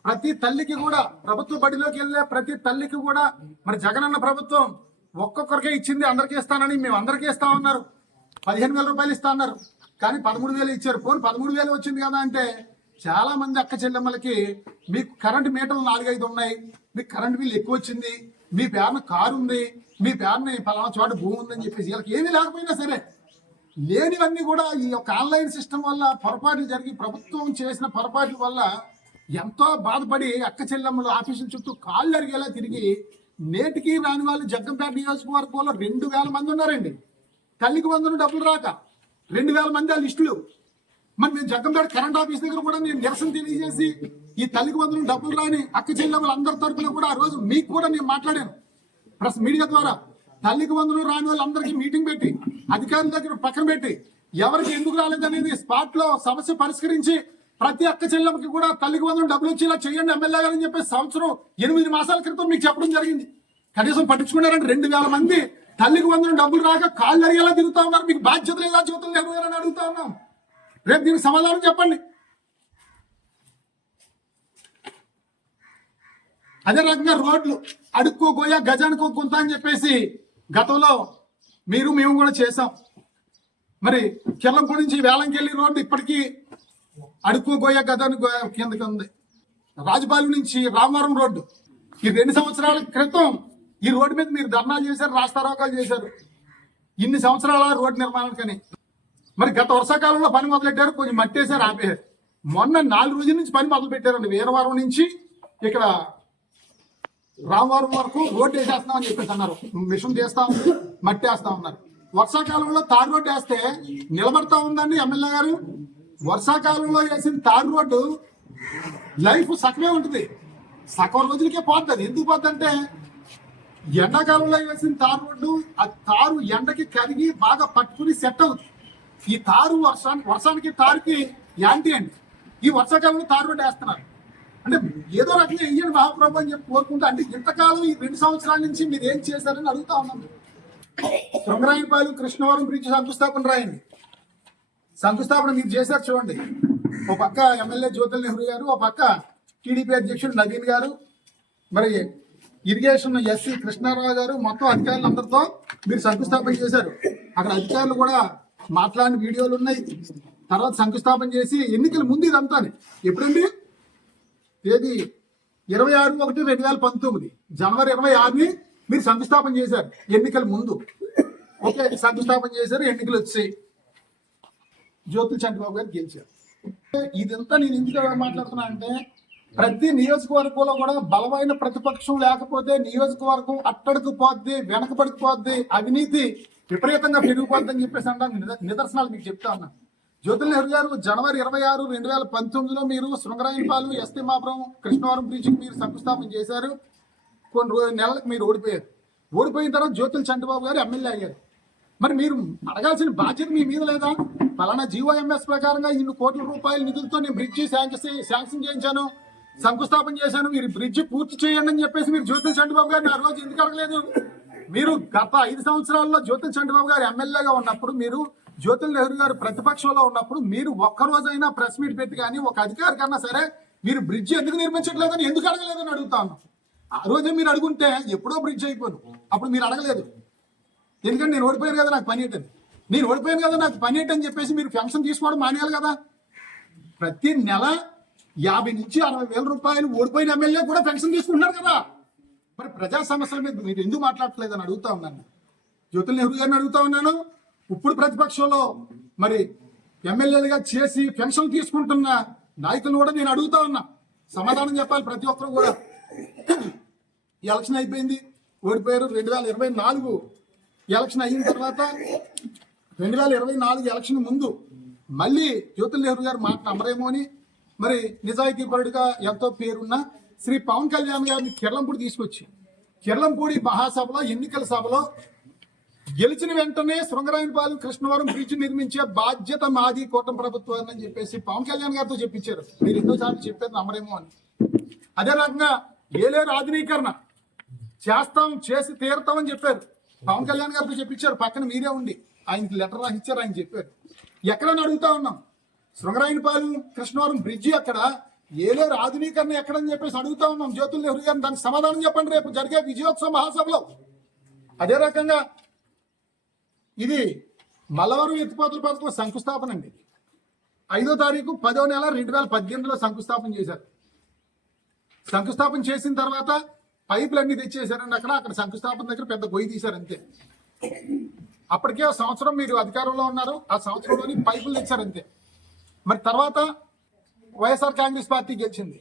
ప్రతి తల్లికి కూడా ప్రభుత్వ బడిలోకి వెళ్ళే ప్రతి తల్లికి కూడా మరి జగనన్న ప్రభుత్వం ఒక్కొక్కరికే ఇచ్చింది, అందరికీ ఇస్తానని మేము అందరికీ ఇస్తామన్నారు. 15,000 రూపాయలు ఇస్తా అన్నారు, కానీ 13,000 ఇచ్చారు. పోనీ 13,000 వచ్చింది కదా అంటే చాలా మంది అక్క చెల్లెమ్మలకి మీకు కరెంటు మీటర్లు 4-5 ఉన్నాయి, మీకు కరెంటు బిల్లు ఎక్కువ వచ్చింది, మీ పేరున కారు ఉంది, మీ పేరున పలానా చోట భూమి ఉందని చెప్పేసి వీళ్ళకి ఏమీ లేకపోయినా సరే లేనివన్నీ కూడా ఈ యొక్క ఆన్లైన్ సిస్టమ్ వల్ల పొరపాట్లు జరిగి ప్రభుత్వం చేసిన పొరపాట్ల వల్ల ఎంతో బాధపడి అక్క చెల్లెమ్మలు ఆఫీసుల చుట్టూ కాళ్ళు అరిగేలా తిరిగి నేటికి రాని వాళ్ళు జగ్గంపేట నియోజకవర్గంలో 2,000 మంది ఉన్నారండి. తల్లికి వందను డబ్బులు రాక 2,000 మంది ఆ లిస్టులు. మరి మేము జగ్గంపేట కరెంట్ ఆఫీస్ దగ్గర కూడా నేను నిరసన తెలియజేసి ఈ తల్లికి వందను డబ్బులు రాని అక్క చెల్లెమ్మలు అందరి తరపున కూడా ఆ రోజు మీకు కూడా నేను మాట్లాడాను ప్రెస్ మీడియా ద్వారా. తల్లికి వందను రాని వాళ్ళందరికీ మీటింగ్ పెట్టి అధికారుల దగ్గర పక్కన పెట్టి ఎవరికి ఎందుకు రాలేదనేది స్పాట్ లో సమస్య పరిష్కరించి ప్రతి అక్క చెల్లెమ్మకి కూడా తల్లికి వందనం డబ్బులు వచ్చి ఇలా చేయండి ఎమ్మెల్యే గారు అని చెప్పి సంవత్సరం 8 మాసాల క్రితం మీకు చెప్పడం జరిగింది. కనీసం పట్టించుకున్నారంటే 2,000 మంది తల్లికి వందనం డబ్బులు రాక కాళ్ళు అరిగేలా తిరుగుతా ఉన్నారు. మీకు బాధ్యత లేదా జ్యోతుల్ నెహ్రూ గారు అని అడుగుతా ఉన్నాం. రేపు దీనికి సమాధానం చెప్పండి. అదే రకంగా రోడ్లు అడుక్కో గోయ గజానికో కొంత అని చెప్పేసి గతంలో మేము కూడా చేసాం. మరి కిర్లంపూడి నుంచి వేలంకెళ్ళి రోడ్డు ఇప్పటికీ అడుక్కో గోయ గజాని కిందకి ఉంది. రాజపాలెం నుంచి రామవరం రోడ్డు ఈ 2 సంవత్సరాల క్రితం ఈ రోడ్డు మీద మీరు ధర్నాలు చేశారు, రాస్తారోకాలు చేశారు. ఇన్ని సంవత్సరాల రోడ్డు నిర్మాణానికని మరి గత వర్షాకాలంలో పని మొదలెట్టారు, కొంచెం మట్టేశారు, ఆపేశారు. మొన్న 4 రోజుల నుంచి పని మొదలు పెట్టారండి. వీరవరం నుంచి ఇక్కడ రామవరం వరకు రోడ్డు వేసేస్తామని చెప్పేసి అన్నారు. మిషన్ తీస్తా ఉంది, మట్టి వేస్తా ఉన్నారు. వర్షాకాలంలో తాడు రోడ్డు వేస్తే నిలబడతా ఉందండి ఎమ్మెల్యే గారు. వర్షాకాలంలో వేసిన తాడు రోడ్డు లైఫ్ సగమే ఉంటుంది, సగం రోజులకే పోతుంది. ఎందుకు పోతుందంటే ఎండాకాలంలో వేసిన తారు రోడ్డు ఆ తారు ఎండకి కరిగి బాగా పట్టుకుని సెట్ అవుతుంది. ఈ తారు వర్షానికి తారుకి యాంటీ అండి. ఈ వర్షాకాలంలో తారు రోడ్డు వేస్తున్నారు అంటే ఏదో రకంగా వెయ్యండి మహాప్రభు అని చెప్పి కోరుకుంటా. అంటే ఇంతకాలం ఈ 2 సంవత్సరాల నుంచి మీరు ఏం చేశారని అడుగుతా ఉన్నాం. శృంగరాయపాలెం కృష్ణవరం బ్రిడ్జ్ శంకుస్థాపన రాయండి. శంకుస్థాపన మీరు చేశారు చూడండి. ఒక పక్క ఎమ్మెల్యే జ్యోతుల్ నెహ్రూ గారు, ఒక పక్క టీడీపీ అధ్యక్షుడు నవీన్ గారు, మరి ఇరిగేషన్ ఎస్సీ కృష్ణారావు గారు, మొత్తం అధికారులందరితో మీరు శంకుస్థాపన చేశారు. అక్కడ అధికారులు కూడా మాట్లాడిన వీడియోలు ఉన్నాయి. తర్వాత శంకుస్థాపన చేసి ఎన్నికల ముందు ఇదంతా ఎప్పుడండి తేదీ 26/1/2019 జనవరి 26ని మీరు శంకుస్థాపన చేశారు. ఎన్నికల ముందు ఓకే శంకుస్థాపన చేశారు. ఎన్నికలు వచ్చాయి, జ్యోతుల్ చంద్రబాబు గారు గెలిచారు. ఇదంతా నేను ఎందుకు మాట్లాడుతున్నా అంటే ప్రతి నియోజకవర్గంలో కూడా బలమైన ప్రతిపక్షం లేకపోతే నియోజకవర్గం అట్టడుకు పోద్ది, వెనకబడిపోద్ది, అవినీతి విపరీతంగా పెరిగిపోద్ది అని చెప్పేసి అంటే నిదర్శనాలు మీకు చెప్తా ఉన్నా. జ్యోతుల్ నెహ్రూ గారు జనవరి 26, 2019లో మీరు శృంగరాయపాలెం, ఎస్టీ మాపురం, కృష్ణవరం బ్రిడ్జికి మీరు శంకుస్థాపన చేశారు. కొన్ని నెలలకు మీరు ఓడిపోయారు. ఓడిపోయిన తర్వాత జ్యోతుల్ చంద్రబాబు గారు ఎమ్మెల్యే అయ్యారు. మరి మీరు అడగాల్సిన బాధ్యత మీ మీద లేదా? పలానా జీవోఎంఎస్ ప్రకారంగా ఇన్ని కోట్ల రూపాయల నిధులతో నేను బ్రిడ్జి శాంక్షన్ చేయించాను, శంకుస్థాపన చేశాను, మీరు బ్రిడ్జి పూర్తి చేయండి అని చెప్పేసి మీరు జ్యోతుల్ చంద్రబాబు గారిని ఆ రోజు ఎందుకు అడగలేదు? మీరు గత 5 సంవత్సరాల్లో జ్యోతుల చంటిబాబు గారు ఎమ్మెల్యేగా ఉన్నప్పుడు, మీరు జ్యోతుల నెహ్రూ గారు ప్రతిపక్షంలో ఉన్నప్పుడు మీరు ఒక్కరోజైనా ప్రెస్ మీట్ పెట్టి కానీ ఒక అధికారి కన్నా సరే మీరు బ్రిడ్జ్ ఎందుకు నిర్మించట్లేదని ఎందుకు అడగలేదని అడుగుతాను. ఆ రోజే మీరు అడుగుంటే ఎప్పుడో బ్రిడ్జ్ అయిపోను. అప్పుడు మీరు అడగలేదు. ఎందుకంటే నేను ఓడిపోయాను కదా నాకు పని ఏంటని, నేను ఓడిపోయాను కదా నాకు పని ఏంటని చెప్పేసి మీరు పెన్షన్ తీసుకోవడం మానేయాలి కదా. ప్రతి నెల 50 నుంచి 60 వేల రూపాయలు ఓడిపోయిన ఎమ్మెల్యే కూడా పెన్షన్ తీసుకుంటున్నారు కదా. మరి ప్రజా సమస్యల మీద మీరు ఎందుకు మాట్లాడట్లేదని అడుగుతా ఉన్నాను. జ్యోతుల నెహ్రూ గారిని అడుగుతా ఉన్నాను. ఇప్పుడు ప్రతిపక్షంలో మరి ఎమ్మెల్యేలుగా చేసి పెన్షన్ తీసుకుంటున్న నాయకులను కూడా నేను అడుగుతా ఉన్నా. సమాధానం చెప్పాలి ప్రతి ఒక్కరు కూడా. ఎలక్షన్ అయిపోయింది, ఓడిపోయారు. 2024 ఎలక్షన్ అయిన తర్వాత 2024 ఎలక్షన్ ముందు మళ్ళీ జ్యోతుల నెహ్రూ గారు మాట నమ్మరేమో అని మరి నిజాయితీ పరుడుగా ఎంతో పేరున్న శ్రీ పవన్ కళ్యాణ్ గారిని కిర్లంపూడి తీసుకొచ్చి కిర్లంపూడి మహాసభలో ఎన్నికల సభలో గెలిచిన వెంటనే శృంగరాయనపాలెం కృష్ణవరం బ్రిడ్జ్ నిర్మించే బాధ్యత మాది కూటమి ప్రభుత్వాన్ని అని చెప్పేసి పవన్ కళ్యాణ్ గారితో చెప్పించారు. మీరు ఎన్నోసార్లు చెప్పారు నమ్మరేమో అని. అదే రకంగా ఏలేరు ఆధునీకరణ చేస్తాం, చేసి తీరుతామని చెప్పారు. పవన్ కళ్యాణ్ గారితో చెప్పించారు. పక్కన మీరే ఉండి ఆయనకి లెటర్ రాసిచ్చారు. ఆయన చెప్పారు. ఎక్కడని అడుగుతా ఉన్నాం. శృంగరాయనపాలెం కృష్ణవరం బ్రిడ్జి అక్కడ, ఏలేరు ఆధునీకరణ ఎక్కడని చెప్పేసి అడుగుతా ఉన్నాం. జ్యోతుల నెహ్రూ గారిని దానికి సమాధానం చెప్పండి రేపు జరిగే విజయోత్సవ మహాసభలో. అదే రకంగా ఇది మల్లవరం ఎత్తిపోతల పథకం శంకుస్థాపన అండి. 5వ తారీఖు 10వ నెల 2018లో శంకుస్థాపన చేశారు. శంకుస్థాపన చేసిన తర్వాత పైపులన్నీ తెచ్చేసారండి. అక్కడ శంకుస్థాపన దగ్గర పెద్ద గొయ్యి తీశారు అంతే. అప్పటికే సంవత్సరం మీరు అధికారంలో ఉన్నారు. ఆ సంవత్సరంలోని పైపులు తెచ్చారు అంతే. మరి తర్వాత వైఎస్ఆర్ కాంగ్రెస్ పార్టీ గెలిచింది.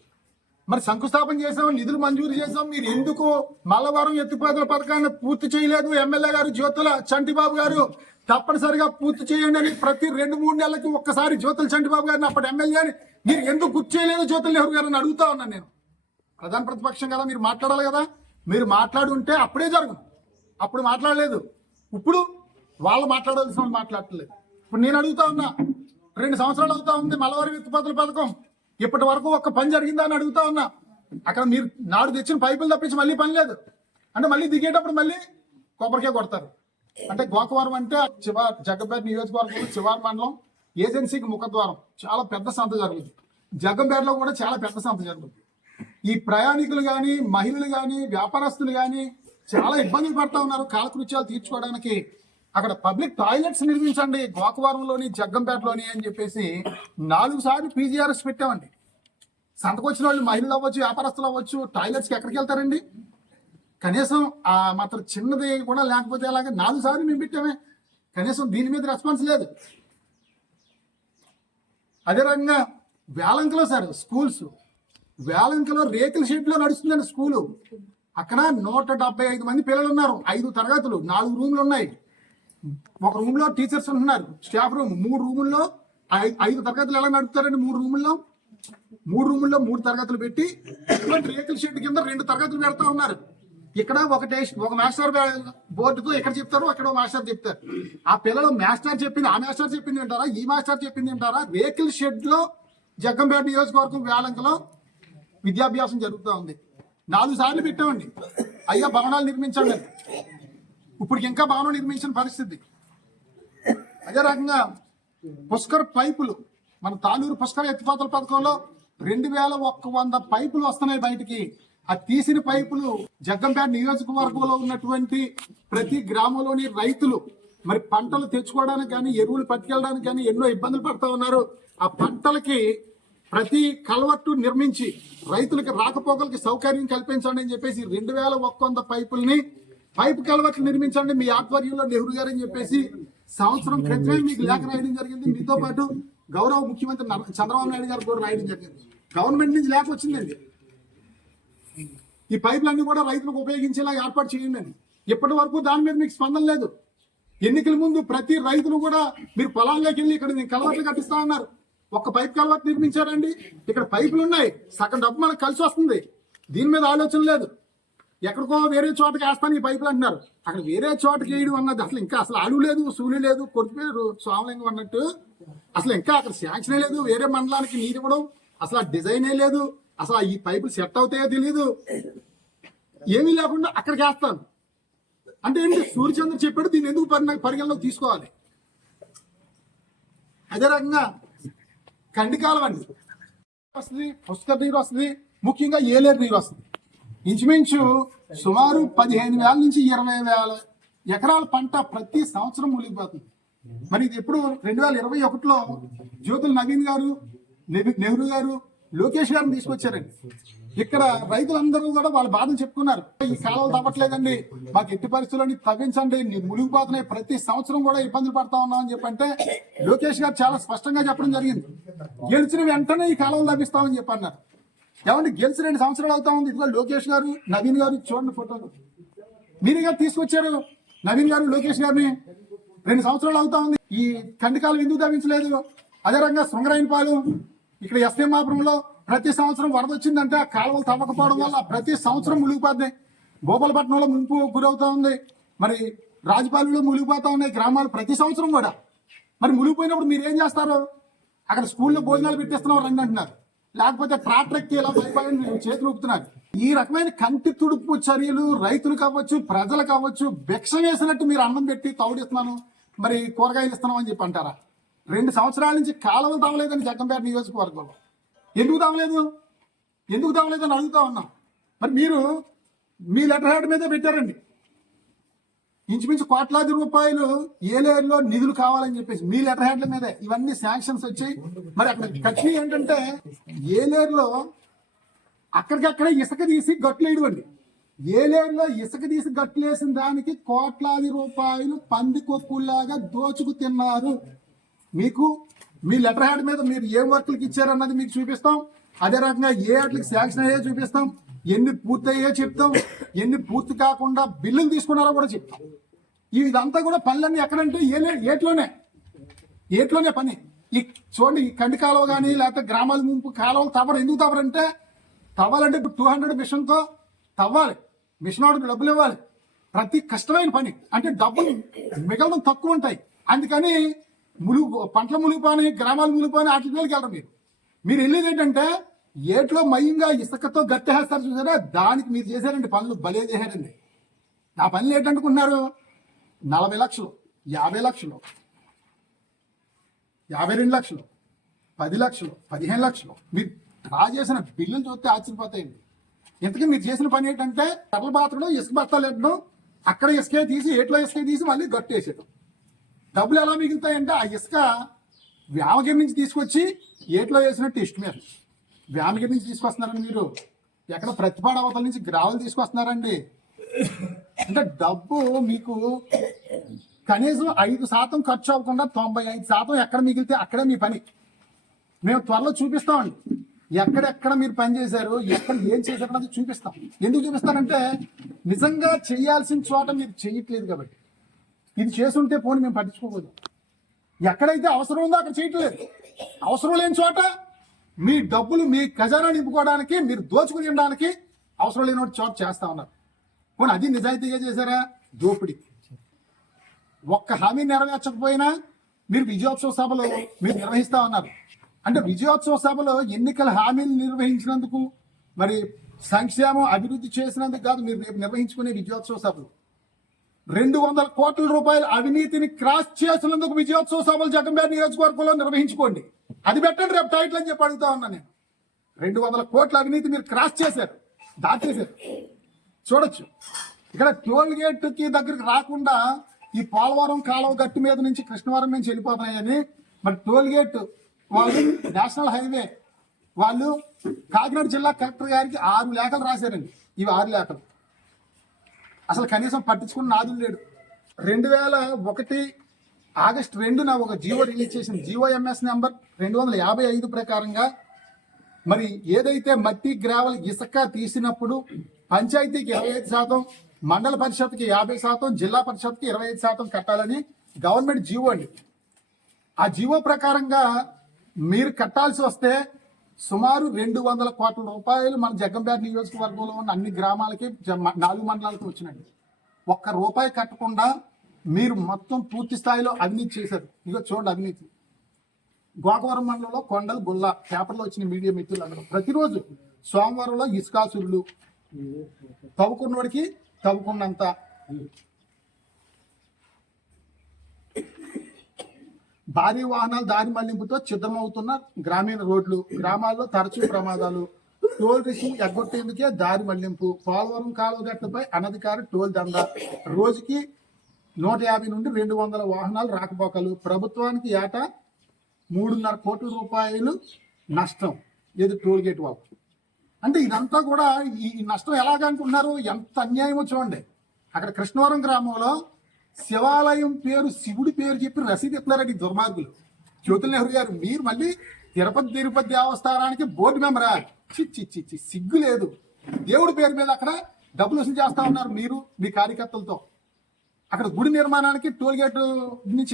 మరి శంకుస్థాపన చేసాం, నిధులు మంజూరు చేసాం. మీరు ఎందుకు మల్లవరం ఎత్తిపోతల పథకాన్ని పూర్తి చేయలేదు? ఎమ్మెల్యే గారు జ్యోతుల చంటిబాబు గారు తప్పనిసరిగా పూర్తి చేయండి అని ప్రతి 2-3 నెలలకి ఒక్కసారి జ్యోతుల చంటిబాబు గారిని అప్పటి ఎమ్మెల్యేని మీరు ఎందుకు గుర్తు చేయలేదు జ్యోతుల నెహ్రూ గారిని అడుగుతా ఉన్నాను నేను. ప్రధాన ప్రతిపక్షం కదా, మీరు మాట్లాడాలి కదా. మీరు మాట్లాడి ఉంటే అప్పుడే జరగదు. అప్పుడు మాట్లాడలేదు. ఇప్పుడు వాళ్ళు మాట్లాడాల్సిన వాళ్ళు మాట్లాడట్లేదు. ఇప్పుడు నేను అడుగుతా ఉన్నా. 2 సంవత్సరాలు అవుతా ఉంది మల్లవరం ఎత్తిపోతల పథకం, ఇప్పటి వరకు ఒక్క పని జరిగిందా అని అడుగుతా ఉన్నా. అక్కడ మీరు నాడు తెచ్చిన పైపులు తప్పించి మళ్ళీ పని లేదు. అంటే మళ్ళీ దిగేటప్పుడు మళ్ళీ కొబ్బరికాయ కొడతారు. అంటే గోకవరం అంటే జగ్గంపేట నియోజకవర్గంలో చివరి మండలం, ఏజెన్సీకి ముఖద్వారం. చాలా పెద్ద సంత జరుగుతుంది. జగ్గంపేటలో కూడా చాలా పెద్ద సంత జరుగుతుంది. ఈ ప్రయాణికులు కానీ, మహిళలు కానీ, వ్యాపారస్తులు కానీ చాలా ఇబ్బందులు పడతా ఉన్నారు కాలకృత్యాలు తీర్చుకోవడానికి. అక్కడ పబ్లిక్ టాయిలెట్స్ నిర్మించండి గోకవరంలోని, జగ్గంపేటలోని అని చెప్పేసి 4 సార్లు పీజీఆర్ఎస్ పెట్టామండి. సంతకొచ్చిన వాళ్ళు మహిళలు అవ్వచ్చు, వ్యాపారస్తులు అవ్వచ్చు, టాయిలెట్స్కి ఎక్కడికి వెళ్తారండి? కనీసం ఆ మాత్రం చిన్నది కూడా లేకపోతే అలాగే 4 సార్లు మేము పెట్టామే. కనీసం దీని మీద రెస్పాన్స్ లేదు. అదే రకంగా వేలంకలో సార్ స్కూల్స్, వేలంకలో రేకుల షెడ్లో నడుస్తుందండి స్కూలు. అక్కడ 175 మంది పిల్లలు ఉన్నారు. 5 తరగతులు, 4 రూమ్లు ఉన్నాయి. ఒక రూమ్ లో టీచర్స్ ఉంటున్నారు, స్టాఫ్ రూమ్. 3 రూముల్లో 5 తరగతులు ఎలా నడుపుతారండి? 3 రూముల్లో 3 తరగతులు పెట్టి రేకుల షెడ్ కింద 2 తరగతులు పెడతా ఉన్నారు. ఇక్కడ ఒక మాస్టర్ బోర్డుతో ఇక్కడ చెప్తారు, అక్కడ మాస్టర్ చెప్తారు. ఆ పిల్లలు మాస్టర్ చెప్పింది, ఆ మాస్టర్ చెప్పింది అంటారా, ఈ మాస్టర్ చెప్పింది అంటారా? రేకుల షెడ్ లో జగ్గంపేట నియోజకవర్గం వేలంకలో విద్యాభ్యాసం జరుగుతూ ఉంది. 4 సార్లు పెట్టామండి. అయ్యా భవనాలు నిర్మించండి. ఇప్పుడు ఇంకా భవనం నిర్మించిన పరిస్థితి. అదే రకంగా పుష్కర్ పైపులు, మన తాలూరు పుష్కర్ ఎత్తిపోతల పథకంలో 2100 పైపులు వస్తున్నాయి బయటికి. ఆ తీసిన పైపులు జగ్గంపేట నియోజకవర్గంలో ఉన్నటువంటి ప్రతి గ్రామంలోని రైతులు మరి పంటలు తెచ్చుకోవడానికి కానీ, ఎరువులు పట్టుకెళ్ళడానికి కానీ ఎన్నో ఇబ్బందులు పడుతూ ఉన్నారు. ఆ పంటలకి ప్రతి కల్వర్టు నిర్మించి రైతులకి రాకపోకలకి సౌకర్యం కల్పించండి అని చెప్పేసి 2100 పైపుల్ని, పైపు కల్వర్ట్లు నిర్మించండి మీ ఆధ్వర్యంలో నెహ్రూ గారు అని చెప్పేసి సంవత్సరం క్రితమే మీకు లేఖ రాయడం జరిగింది. మీతో పాటు గౌరవ ముఖ్యమంత్రి చంద్రబాబు నాయుడు గారు కూడా రాయడం జరిగింది. గవర్నమెంట్ నుంచి లేఖ వచ్చిందండి. ఈ పైపులన్నీ కూడా రైతులకు ఉపయోగించేలా ఏర్పాటు చేయండి అని. ఇప్పటి వరకు దాని మీద మీకు స్పందన లేదు. ఎన్నికల ముందు ప్రతి రైతులు కూడా మీరు పొలాల్లోకి వెళ్ళి ఇక్కడ నేను కల్వర్ట్లు కట్టిస్తా అన్నారు. ఒక్క పైప్ కల్వర్ట్ నిర్మించారండి. ఇక్కడ పైపులు ఉన్నాయి, సగం డబ్బు మనకు కలిసి వస్తుంది. దీని మీద ఆలోచన లేదు. ఎక్కడికో వేరే చోటకి వేస్తాను ఈ పైపులు అంటున్నారు. అక్కడ వేరే చోటకి వేయడం అన్నది అసలు ఇంకా అసలు అడుగు లేదు, సూలి లేదు, కొట్టిపోయారు స్వామలింగం అన్నట్టు. అసలు ఇంకా అక్కడ శాంక్షనే లేదు. వేరే మండలానికి నీరు ఇవ్వడం అసలు ఆ డిజైనే లేదు. అసలు ఈ పైపులు సెట్ అవుతాయో తెలియదు. ఏమీ లేకుండా అక్కడికి వేస్తాను. అంటే ఏంటి, సూర్యచంద్ర చెప్పాడు దీన్ని ఎందుకు పరిగణలోకి తీసుకోవాలి. అదే రకంగా కండికాలం అండి వస్తుంది, పుష్కర నీరు వస్తుంది, ముఖ్యంగా ఏలేరు నీరు వస్తుంది. ఇంచుమించు సుమారు 15,000 నుంచి 20,000 ఎకరాల పంట ప్రతి సంవత్సరం మునిగిపోతుంది. మరి ఇది ఎప్పుడు 2021లో జ్యోతుల నవీన్ గారు, నెహ్రూ గారు, లోకేష్ గారిని తీసుకొచ్చారండి. ఇక్కడ రైతులందరూ కూడా వాళ్ళ బాధలు చెప్పుకున్నారు. ఈ కాలువలు తవ్వట్లేదండి, మాకు ఎట్టి పరిస్థితులని తవ్వించండి, మునిగిపోతున్నాయి, ప్రతి సంవత్సరం కూడా ఇబ్బందులు పడతా ఉన్నాం అని చెప్పంటే లోకేష్ గారు చాలా స్పష్టంగా చెప్పడం జరిగింది. గెలిచిన వెంటనే ఈ కాలువలు తవ్విస్తామని చెప్పి అన్నారు. ఏమంటే గెలిచి 2 సంవత్సరాలు అవుతా ఉంది. ఇదిగో లోకేష్ గారు, నవీన్ గారు, చూడండి ఫోటోలు మీరే గారు తీసుకొచ్చారు. నవీన్ గారు, లోకేష్ గారిని 2 సంవత్సరాలు అవుతా ఉంది. ఈ కండికాలం ఎందుకు తవ్వించలేదు? అదే రకంగా శృంగరాయనపాలెం, ఇక్కడ ఎస్ఎంఆపురంలో ప్రతి సంవత్సరం వరద వచ్చిందంటే ఆ కాలువలు తవ్వకపోవడం వల్ల ప్రతి సంవత్సరం మునిగిపోతున్నాయి. గోపాలపట్నంలో ముంపు గురవుతా ఉంది, మరి రాజపాలెంలో మునిగిపోతా ఉన్నాయి గ్రామాలు ప్రతి సంవత్సరం కూడా. మరి మునిగిపోయినప్పుడు మీరు ఏం చేస్తారు? అక్కడ స్కూల్లో భోజనాలు పెట్టేస్తున్నాం రండి అంటున్నారు, లేకపోతే ట్రాక్టర్ ఎక్కి ఇలా చేతులు ఊపుతున్నారు. ఈ రకమైన కంటి తుడుపు చర్యలు రైతులు కావచ్చు, ప్రజలు కావచ్చు, భిక్ష వేసినట్టు మీరు అన్నం పెట్టి తౌడిస్తున్నాను, మరి కూరగాయలు ఇస్తున్నాం అని చెప్పి అంటారా? 2 సంవత్సరాల నుంచి కాలువలు తవ్వలేదని జగ్గంపేట నియోజకవర్గంలో. ఎందుకు తవ్వలేదని అడుగుతా ఉన్నాం. మరి మీరు మీ లెటర్ హెడ్ మీదే పెట్టారండి. ఇంచుమించు కోట్లాది రూపాయలు ఏలేరులో నిధులు కావాలని చెప్పేసి మీ లెటర్ హెడ్ల మీదే ఇవన్నీ శాంక్షన్స్ వచ్చాయి. మరి అక్కడ కక్షి ఏంటంటే ఏలేరులో అక్కడికక్కడే ఇసుక తీసి గట్లు వేయడండి. ఏలేరులో ఇసుక తీసి గట్లు వేసిన దానికి కోట్లాది రూపాయలు పందికొక్కులాగా దోచుకు తిన్నారు. మీకు మీ లెటర్ హెడ్ మీద మీరు ఏ వర్కులకి ఇచ్చారన్నది మీకు చూపిస్తాం. అదే రకంగా ఏ వాటికి శాంక్షన్ అయ్యే చూపిస్తాం, ఎన్ని పూర్తయ్యే చెప్తాం, ఎన్ని పూర్తి కాకుండా బిల్లులు తీసుకున్నారో కూడా చెప్తాం. ఇదంతా కూడా పనులన్నీ ఎక్కడంటే ఏట్లోనే పని. ఈ చూడండి, ఈ కండి కాలువ కానీ లేకపోతే గ్రామాల ముంపు కాలువలు తవ్వరు. ఎందుకు తవ్వరంటే తవ్వాలంటే ఇప్పుడు 200 మిషన్తో తవ్వాలి, మిషన్ వాడికి డబ్బులు ఇవ్వాలి. ప్రతి కష్టమైన పని అంటే డబ్బులు మిగలడం తక్కువ ఉంటాయి. అందుకని పంటలు మునిగిపోని, గ్రామాలు మునిగిపోని వాటి దగ్గరికి వెళ్ళరు. మీరు వెళ్ళేది ఏంటంటే ఏట్లో మయంగా ఇసుకతో గట్టేస్తారు చూసారా, దానికి మీరు చేశారండి పనులు, భలే చేశారండి. ఆ పనులు ఏంటనుకుంటున్నారు? 40 లక్షలు, 50 లక్షలు, 52 లక్షలు, 10 లక్షలు, 15 లక్షలు మీరు డ్రా చేసిన బిల్లులు చూస్తే ఆశ్చర్యపోతాయండి. ఇంతకీ మీరు చేసిన పని ఏంటంటే కర్ల పాత్రలో ఇసుక బత్తాలు వేయడం, అక్కడ ఇసుకే తీసి ఏట్లో ఇసుకే తీసి మళ్ళీ గట్టు వేసేయడం. డబ్బులు ఎలా మిగులుతాయంటే ఆ ఇసుక వ్యామగిరి నుంచి తీసుకొచ్చి ఏట్లో వేసినట్టు ఇష్టం మీద వ్యామగిరి నుంచి తీసుకొస్తున్నారండి. మీరు ఎక్కడ ప్రతిపాడు అవతల నుంచి గ్రావెల్ తీసుకొస్తున్నారండి. అంటే డబ్బు మీకు కనీసం 5% ఖర్చు అవ్వకుండా 95% ఎక్కడ మిగిలితే అక్కడే మీ పని. మేము త్వరలో చూపిస్తామండి ఎక్కడెక్కడ మీరు పని చేశారు, ఎక్కడ ఏం చేశారు అన్నది చూపిస్తాం. ఎందుకు చూపిస్తానంటే నిజంగా చేయాల్సిన చోట మీరు చేయట్లేదు కాబట్టి. ఇది చేసుంటే పోనీ మేము పట్టించుకోకూడదు. ఎక్కడైతే అవసరం ఉందో అక్కడ చేయట్లేదు. అవసరం లేని చోట మీ డబ్బులు మీ ఖజానా నింపుకోవడానికి, మీరు దోచుకుని తినడానికి అవసరం లేని చోట చేస్తా ఉన్నారు. పోనీ అది నిజాయితీగా చేశారా? దోపిడీ. ఒక్క హామీ నెరవేర్చకపోయినా మీరు విజయోత్సవ సభలు మీరు నిర్వహిస్తా ఉన్నారు. అంటే విజయోత్సవ సభలో ఎన్నికల హామీలు నిర్వహించినందుకు, మరి సంక్షేమం అభివృద్ధి చేసినందుకు కాదు మీరు రేపు నిర్వహించుకునే విజయోత్సవ సభలు. 200 కోట్ల రూపాయల అవినీతిని క్రాస్ చేసినందుకు విజయోత్సవ సభలు జగ్గంపేట నియోజకవర్గంలో నిర్వహించుకోండి. అది పెట్టండి రేపు టైటిల్ అని చెప్పి అడుగుతా ఉన్నా నేను. 200 కోట్ల అవినీతి మీరు క్రాస్ చేశారు, దాచేశారు. చూడొచ్చు ఇక్కడ టోల్ గేట్ కి దగ్గరికి రాకుండా ఈ పోలవరం కాలువ గట్టు మీద నుంచి కృష్ణవరం నుంచి వెళ్ళిపోతున్నాయని మరి టోల్ గేట్ వాళ్ళు నేషనల్ హైవే వాళ్ళు కాకినాడ జిల్లా కలెక్టర్ గారికి 6 లేఖలు రాశారండి. ఇవి 6 లేఖలు అసలు కనీసం పట్టించుకున్న నాదులు లేడు. 2001 ఆగస్టు 2న ఒక జీవో రిలీజ్ చేసింది. జీవోఎంఎస్ నెంబర్ 255 ప్రకారంగా మరి ఏదైతే మట్టి గ్రావెల్ ఇసుక తీసినప్పుడు పంచాయతీకి 25%, మండల పరిషత్కి 50%, జిల్లా పరిషత్కి 25% కట్టాలని గవర్నమెంట్ జీవో అండి. ఆ జీవో ప్రకారంగా మీరు కట్టాల్సి వస్తే సుమారు 200 కోట్ల రూపాయలు మన జగ్గంపేట నియోజకవర్గంలో ఉన్న అన్ని గ్రామాలకి 4 మండలాలకి వచ్చినాయి. ₹1 కట్టకుండా మీరు మొత్తం పూర్తి స్థాయిలో అవినీతి చేశారు. ఇక చూడండి అవినీతి. గోకవరం మండలంలో కొండలు గుల్ల పేపర్లో వచ్చిన మీడియా మిత్రులు అందరూ ప్రతిరోజు సోమవారంలో ఇసుకాసురులు తవ్వుకున్నోడికి తవ్వుకున్నంత భారీ వాహనాలు దారి మళ్లింపుతో సిద్ధమవుతున్న గ్రామీణ రోడ్లు, గ్రామాల్లో తరచూ ప్రమాదాలు, టోల్ రుసుము ఎగ్గొట్టేందుకే దారి మళ్లింపు, పోలవరం కాలువగట్లపై అనధికార టోల్ దందా, రోజుకి 150 నుండి 200 వాహనాలు రాకపోకలు, ప్రభుత్వానికి ఏటా 3.5 కోట్ల రూపాయలు నష్టం. ఏది టోల్ గేట్ వాళ్ళు. అంటే ఇదంతా కూడా ఈ నష్టం ఎలాగనుకుంటున్నారు? ఎంత అన్యాయమో చూడండి. అక్కడ కృష్ణవరం గ్రామంలో శివాలయం పేరు, శివుడి పేరు చెప్పి రసీదు ఇస్తున్నారండి దుర్మార్గులు. జ్యోతుల నెహ్రూ గారు, మీరు మళ్ళీ తిరుపతి దేవస్థానానికి బోర్డు మెంబరా? చిచ్చి సిగ్గు లేదు. దేవుడి పేరు మీద అక్కడ డబ్బులు వసూలు చేస్తా ఉన్నారు మీరు మీ కార్యకర్తలతో. అక్కడ గుడి నిర్మాణానికి టోల్ గేట్ నుంచి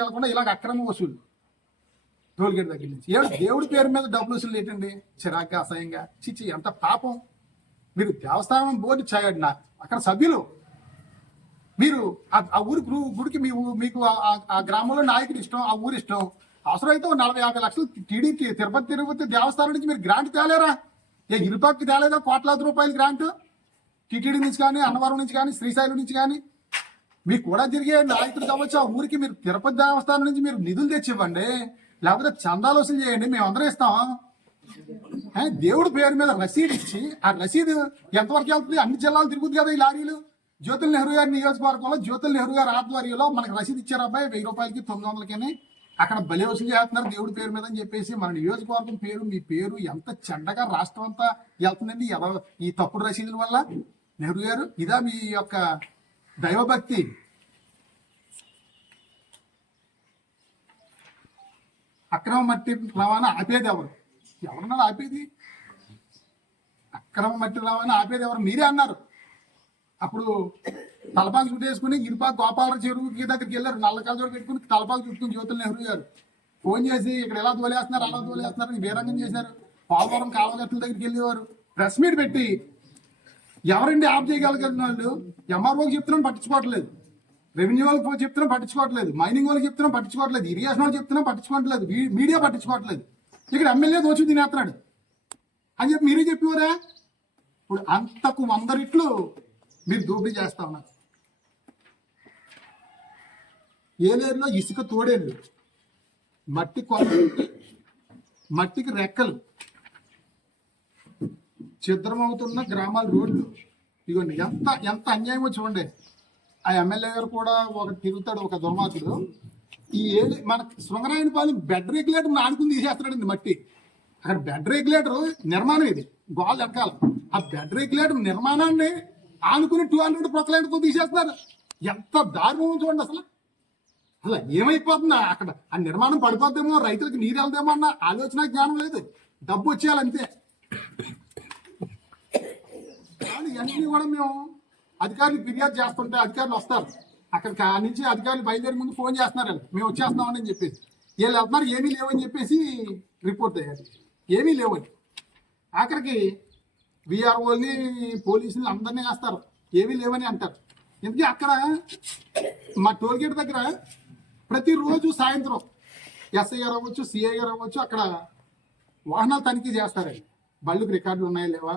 వెళ్లకుండా ఇలాగ అక్రమ వసూలు. టోల్ గేట్ దగ్గర నుంచి దేవుడి పేరు మీద డబ్బులు వసూలు ఏంటండి? చిరాక, అసహ్యంగా. చిచ్చి ఎంత పాపం. మీరు దేవస్థానం బోర్డు చేయండి. అక్కడ సభ్యులు మీరు ఆ ఊరి గుడికి మీకు ఆ గ్రామంలో నాయకుడు ఇష్టం, ఆ ఊరి ఇష్టం. అవసరమైతే 40-50 లక్షలు తిరుపతి దేవస్థానం నుంచి మీరు గ్రాంట్ తేలేరా? ఇరుపక్కి తేలేదా కోట్లాది రూపాయలు గ్రాంట్? టీటీడీ నుంచి కానీ, అన్నవరం నుంచి కానీ, శ్రీశైలం నుంచి కానీ మీకు కూడా తిరిగే నాయకుడు కావచ్చు. ఆ ఊరికి మీరు తిరుపతి దేవస్థానం నుంచి మీరు నిధులు తెచ్చివ్వండి, లేకపోతే చందాలు వసూలు చేయండి, మేము అందరం ఇస్తాం. దేవుడి పేరు మీద రసీదు ఇచ్చి ఆ రసీదు ఎంతవరకు వెళ్తుంది? అన్ని జిల్లాలు తిరుగుతుంది కదా ఈ లారీలు. జ్యోతుల నెహ్రూ గారి నియోజకవర్గంలో జ్యోతుల నెహ్రూ గారి ఆధ్వర్యంలో మనకు రసీదు ఇచ్చారు అబ్బాయి, 1000 రూపాయలకి 900కి. అక్కడ బలి వసూలు చేస్తున్నారు దేవుడి పేరు మీద అని చెప్పేసి. మన నియోజకవర్గం పేరు, మీ పేరు ఎంత చెడ్డగా రాష్ట్రం అంతా వెళ్తుందండి ఈ తప్పుడు రసీదుల వల్ల. నెహ్రూ గారు, ఇదా మీ యొక్క దైవభక్తి? అక్రమ మట్టి రవాణా ఆపేది ఎవరు? ఎవరన్నారు ఆపేది? అక్రమ మట్టి రవాణా ఆపేది ఎవరు? మీరే అన్నారు. అప్పుడు తలపాకు చుట్టేసుకుని ఇరుపాకు గోపాలరావు చెరువుకి దగ్గరికి వెళ్ళారు, నల్లకాలు పెట్టుకుని తలపాకు చుట్టుకుని జ్యోతుల నెహ్రూ గారు ఫోన్ చేసి ఇక్కడ ఎలా తోలేస్తున్నారు, అలా తోలేస్తున్నారు అని బేరంగం చేశారు. పోలవరం కాలువగట్ల దగ్గరికి వెళ్ళేవారు. ప్రెస్ మీట్ పెట్టి ఎవరండి ఆఫ్ చేయగలిగిన వాళ్ళు? ఎంఆర్ఓకి చెప్తున్నాం పట్టించుకోవట్లేదు, రెవెన్యూ వాళ్ళకి చెప్తున్నాం పట్టించుకోవట్లేదు, మైనింగ్ వాళ్ళకి చెప్తున్నాం పట్టించుకోవట్లేదు, ఇరిగేషన్ వాళ్ళకి చెప్తున్నాం పట్టించుకోవట్లేదు, మీడియా పట్టించుకోవట్లేదు. ఇక్కడ ఎమ్మెల్యే దోచి తినేస్తున్నాడు అని చెప్పి మీరే చెప్పేవారా? ఇప్పుడు అంతకు 100 రెట్లు మీరు దోపిడీ చేస్తా ఉన్నారు. ఏలేరులో ఇసుక తోడేళ్ళు, మట్టి కొలతలు, మట్టికి రెక్కలు, ఛిద్రమవుతున్న గ్రామాల రోడ్లు. ఇదిగోండి ఎంత అన్యాయమో చూడండి. ఆ ఎమ్మెల్యే గారు కూడా ఒక తిరుగుతాడు, ఒక దుర్మార్గుడు. ఈ మన శృంగరాయనపాలెం బెడ్ రెగ్యులేటర్ ఆడుకుని తీసేస్తాడండి మట్టి. అక్కడ బెడ్ రెగ్యులేటర్ నిర్మాణం, ఇది గోల్ ఎక్కాలి. ఆ బెడ్ రెగ్యులేటర్ నిర్మాణాన్ని ఆనుకుని 200 ప్రొక్లైన్తో తీసేస్తున్నారు. ఎంత దారుణం చూడండి. అసలు ఏమైపోతుంది అక్కడ? ఆ నిర్మాణం పడిపోద్దేమో, రైతులకు నీరు వెళ్దేమో అన్న ఆలోచన, జ్ఞానం లేదు. డబ్బు వచ్చేయాలంతే. కానీ ఇవన్నీ కూడా మేము అధికారులు ఫిర్యాదు చేస్తుంటే అధికారులు వస్తారు. అక్కడికి ఆ నుంచి అధికారులు బయలుదేరి ముందు ఫోన్ చేస్తున్నారు, మేము వచ్చేస్తున్నామని చెప్పేసి. వీళ్ళు వెళ్తున్నారు, ఏమీ లేవని చెప్పేసి రిపోర్ట్ అయ్యారు. ఏమీ లేవని ఆఖరికి విఆర్ఓని, పోలీసులు అందరినీ వేస్తారు, ఏమీ లేవని అంటారు. ఎందుకంటే అక్కడ మా టోల్గేట్ దగ్గర ప్రతిరోజు సాయంత్రం ఎస్ఐ గారు అవ్వచ్చు, సిఐ గారు అవ్వచ్చు, అక్కడ వాహనాలు తనిఖీ చేస్తారండి. బళ్ళుకి రికార్డులు ఉన్నాయా లేవా,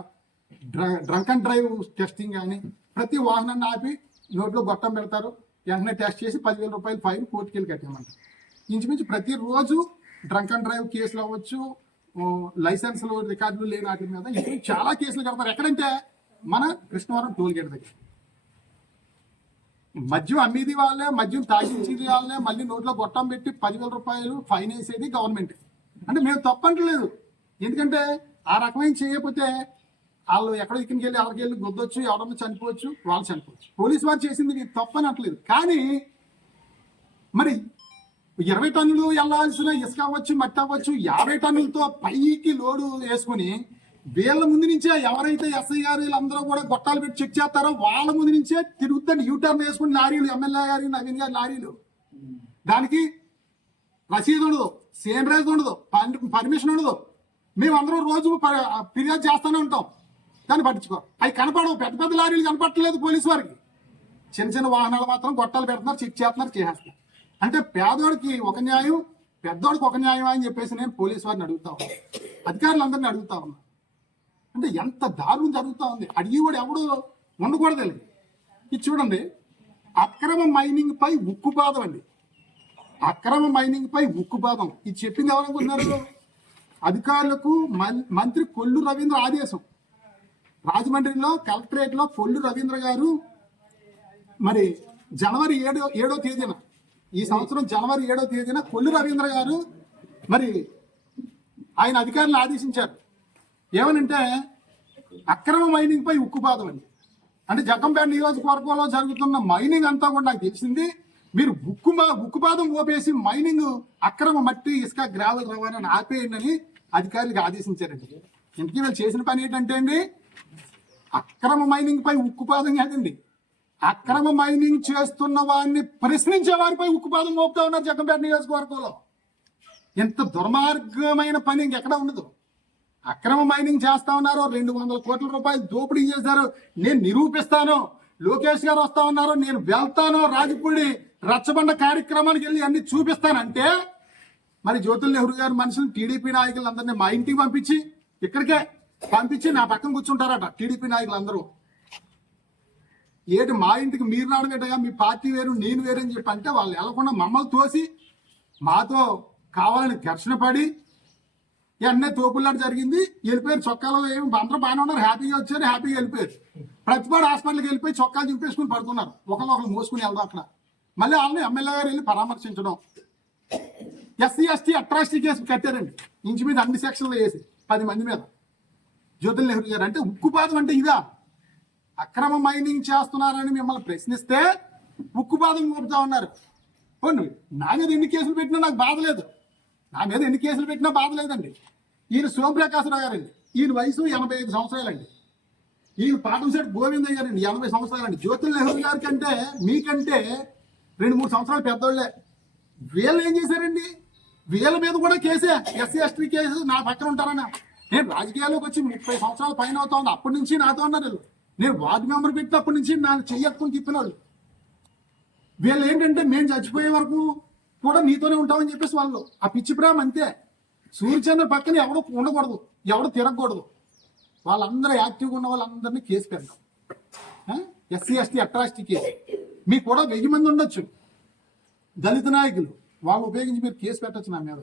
డ్రంక్ అండ్ డ్రైవ్ టెస్టింగ్ కానీ, ప్రతి వాహనాన్ని ఆపి నోట్లో గొట్టం పెడతారు. వెంటనే టెస్ట్ చేసి 10,000 రూపాయలు ఫైన్ కోర్టుకి వెళ్ళి కట్టామంటారు. ఇంచుమించు ప్రతిరోజు డ్రంక్ అండ్ డ్రైవ్ కేసులు అవ్వచ్చు, లైసెన్స్లు రికార్డులు లేని వాటి మీద ఇప్పుడు చాలా కేసులు కడతారు. ఎక్కడంటే మన కృష్ణవరం టోల్గేట్ దగ్గర. మద్యం అమ్మేది వాళ్ళే, మద్యం తాగించేది వాళ్ళే, మళ్ళీ నోట్లో గొట్టం పెట్టి 10,000 రూపాయలు ఫైన్ వేసేది గవర్నమెంట్. అంటే మేము తప్పంటలేదు, ఎందుకంటే ఆ రకమైన చేయకపోతే వాళ్ళు ఎక్కడో ఇక్కడికి వెళ్ళి ఎవరికి వెళ్ళి గుద్దొచ్చు, ఎవరన్నా చనిపోవచ్చు, వాళ్ళు చనిపోవచ్చు. పోలీసు వారు చేసింది తప్పని అనట్లేదు. కానీ మరి 20 టన్నులు వెళ్ళాల్సిన ఇసుక అవ్వచ్చు, మట్టి అవ్వచ్చు, 50 టన్నులతో పైకి లోడు వేసుకుని వీళ్ళ ముందు నుంచే ఎవరైతే ఎస్ఐ గారు వీళ్ళందరూ కూడా గొట్టాలు పెట్టి చెక్ చేస్తారో వాళ్ళ ముందు నుంచే తిరుగుతాడు యూటర్న్ వేసుకుని లారీలు, ఎమ్మెల్యే గారి, నవీన్ గారి లారీలు. దానికి రసీదు ఉండదు, సేనరైజ్ ఉండదు, పర్మిషన్ ఉండదు. మేమందరం రోజు ఫిర్యాదు చేస్తూనే ఉంటాం, దాన్ని పట్టించుకో. అవి కనపడవు, పెద్ద పెద్ద లారీలు కనపడలేదు పోలీసు వారికి. చిన్న చిన్న వాహనాలు మాత్రం గొట్టాలు పెడుతున్నారు, చెక్ చేస్తున్నారు, చేసేస్తున్నారు. అంటే పేదోడికి ఒక న్యాయం, పెద్దోడికి ఒక న్యాయం అని చెప్పేసి నేను పోలీసు వారిని అడుగుతా ఉన్నా, అధికారులందరినీ అడుగుతా ఉన్నా. అంటే ఎంత దారుణం జరుగుతూ ఉంది. అడిగేవాడు ఎవడు ఉండకూడదు. ఇది చూడండి, అక్రమ మైనింగ్ పై ఉక్కుపాదం అండి. అక్రమ మైనింగ్ పై ఉక్కుపాదం. ఇది చెప్పింది ఎవరనుకుంటున్నారు? అధికారులకు మంత్రి కొల్లు రవీంద్ర ఆదేశం. రాజమండ్రిలో కలెక్టరేట్ లో కొల్లు రవీంద్ర గారు మరి జనవరి 7వ తేదీన, ఈ సంవత్సరం జనవరి 7వ తేదీన కొల్లు రవీంద్ర గారు మరి ఆయన అధికారులను ఆదేశించారు. ఏమనంటే అక్రమ మైనింగ్ పై ఉక్కుపాదం అండి. అంటే జగ్గంపేట నియోజకవర్గంలో జరుగుతున్న మైనింగ్ అంతా కూడా నాకు తెలిసింది. మీరు ఉక్కుపాదం ఓపేసి మైనింగ్ అక్రమ మట్టి ఇసుక గ్రావెల్ రవాణాను ఆపేయండి అని అధికారులకు ఆదేశించారండి. ఇంటికి వీళ్ళు చేసిన పని ఏంటంటే అండి, అక్రమ మైనింగ్ పై ఉక్కుపాదం కాదండి, అక్రమ మైనింగ్ చేస్తున్న వారిని ప్రశ్నించే వారిపై ఉక్కుపాదం మోపుతా ఉన్నారు జగ్గంపేట నియోజకవర్గంలో. ఎంత దుర్మార్గమైన పని ఇంకెక్కడ ఉండదు. అక్రమ మైనింగ్ చేస్తా ఉన్నారు, 200 కోట్ల రూపాయలు దోపిడీ చేశారు, నేను నిరూపిస్తాను, లోకేష్ గారు వస్తా ఉన్నారు, నేను వెళ్తాను రాజపూడి రచ్చబండ కార్యక్రమానికి వెళ్ళి అన్ని చూపిస్తానంటే, మరి జ్యోతుల్ నెహ్రూ గారు మనుషులు టీడీపీ నాయకులందరినీ మా ఇంటికి పంపించి ఇక్కడికే పంపించి నా పక్కన కూర్చుంటారట టీడీపీ నాయకులు అందరూ. ఏంటి మా ఇంటికి మీరు రావడం, మీ పార్టీ వేరు నేను వేరు అని చెప్పి అంటే వాళ్ళు వెళ్లకుండా మమ్మల్ని తోసి మాతో కావాలని ఘర్షణ పడి అన్నీ తోపులాట జరిగింది. వెళ్ళిపోయారు. చొక్కాలో ఏమి అందరూ బాగానే ఉన్నారు, హ్యాపీగా వచ్చారు, హ్యాపీగా వెళ్ళిపోయారు. ప్రతిపాడు హాస్పిటల్కి వెళ్ళిపోయి చొక్కాలు చింపేసుకుని పడుతున్నారు. ఒకళ్ళు మోసుకుని వెళ్దాం అక్కడ. మళ్ళీ వాళ్ళని ఎమ్మెల్యే గారు వెళ్ళి పరామర్శించడం. ఎస్సీ ఎస్టీ అట్రాసిటీ కేసు కట్టారండి, ఇంచు మీద అన్ని సెక్షన్లు వేసి 10 మంది మీద. జ్యోతుల్ నెహ్రూ గారు అంటే ఉక్కుపాదం అంటే ఇదా? అక్రమ మైనింగ్ చేస్తున్నారని మిమ్మల్ని ప్రశ్నిస్తే ఉక్కుపాదం మోపుతా ఉన్నారు. నా మీద ఎన్ని కేసులు పెట్టినా నాకు బాధ లేదు, నా మీద ఎన్ని కేసులు పెట్టినా బాధ లేదండి. ఈయన సోమప్రకాశరావు గారండి, ఈయన వయసు 85 సంవత్సరాలండి. ఈయన పాటంశెట్టి గోవిందయ్య గారండి, 80 సంవత్సరాలండి. జ్యోతుల్ నెహ్రూ గారి కంటే మీకంటే 2-3 సంవత్సరాలు పెద్దోళ్లే. వీళ్ళు ఏం చేశారండి? వీళ్ళ మీద కూడా కేసే, ఎస్సీ ఎస్టీ కేసు. నా పక్కన ఉంటారని నేను రాజకీయాల్లోకి వచ్చి 30 సంవత్సరాల పైన అవుతా ఉంది. అప్పటి నుంచి నాతో ఉన్నారు వీళ్ళు. నేను వార్డు మెంబర్ పెట్టినప్పటి నుంచి నాకు చెయ్యట్టుకుని తిప్పిన వాళ్ళు. వీళ్ళు ఏంటంటే మేము చచ్చిపోయే వరకు కూడా నీతోనే ఉంటామని చెప్పేసి వాళ్ళు ఆ పిచ్చి ప్రేమ అంతే. సూర్యచంద్ర పక్కన ఎవడో ఉండకూడదు, ఎవడో తిరగకూడదు. వాళ్ళందరూ యాక్టివ్గా ఉన్న వాళ్ళందరినీ కేసు పెడతాం. SC ST atrocity case. మీకు కూడా 1000 మంది ఉండొచ్చు దళిత నాయకులు, వాళ్ళు ఉపయోగించి మీరు కేసు పెట్టచ్చు నా మీద.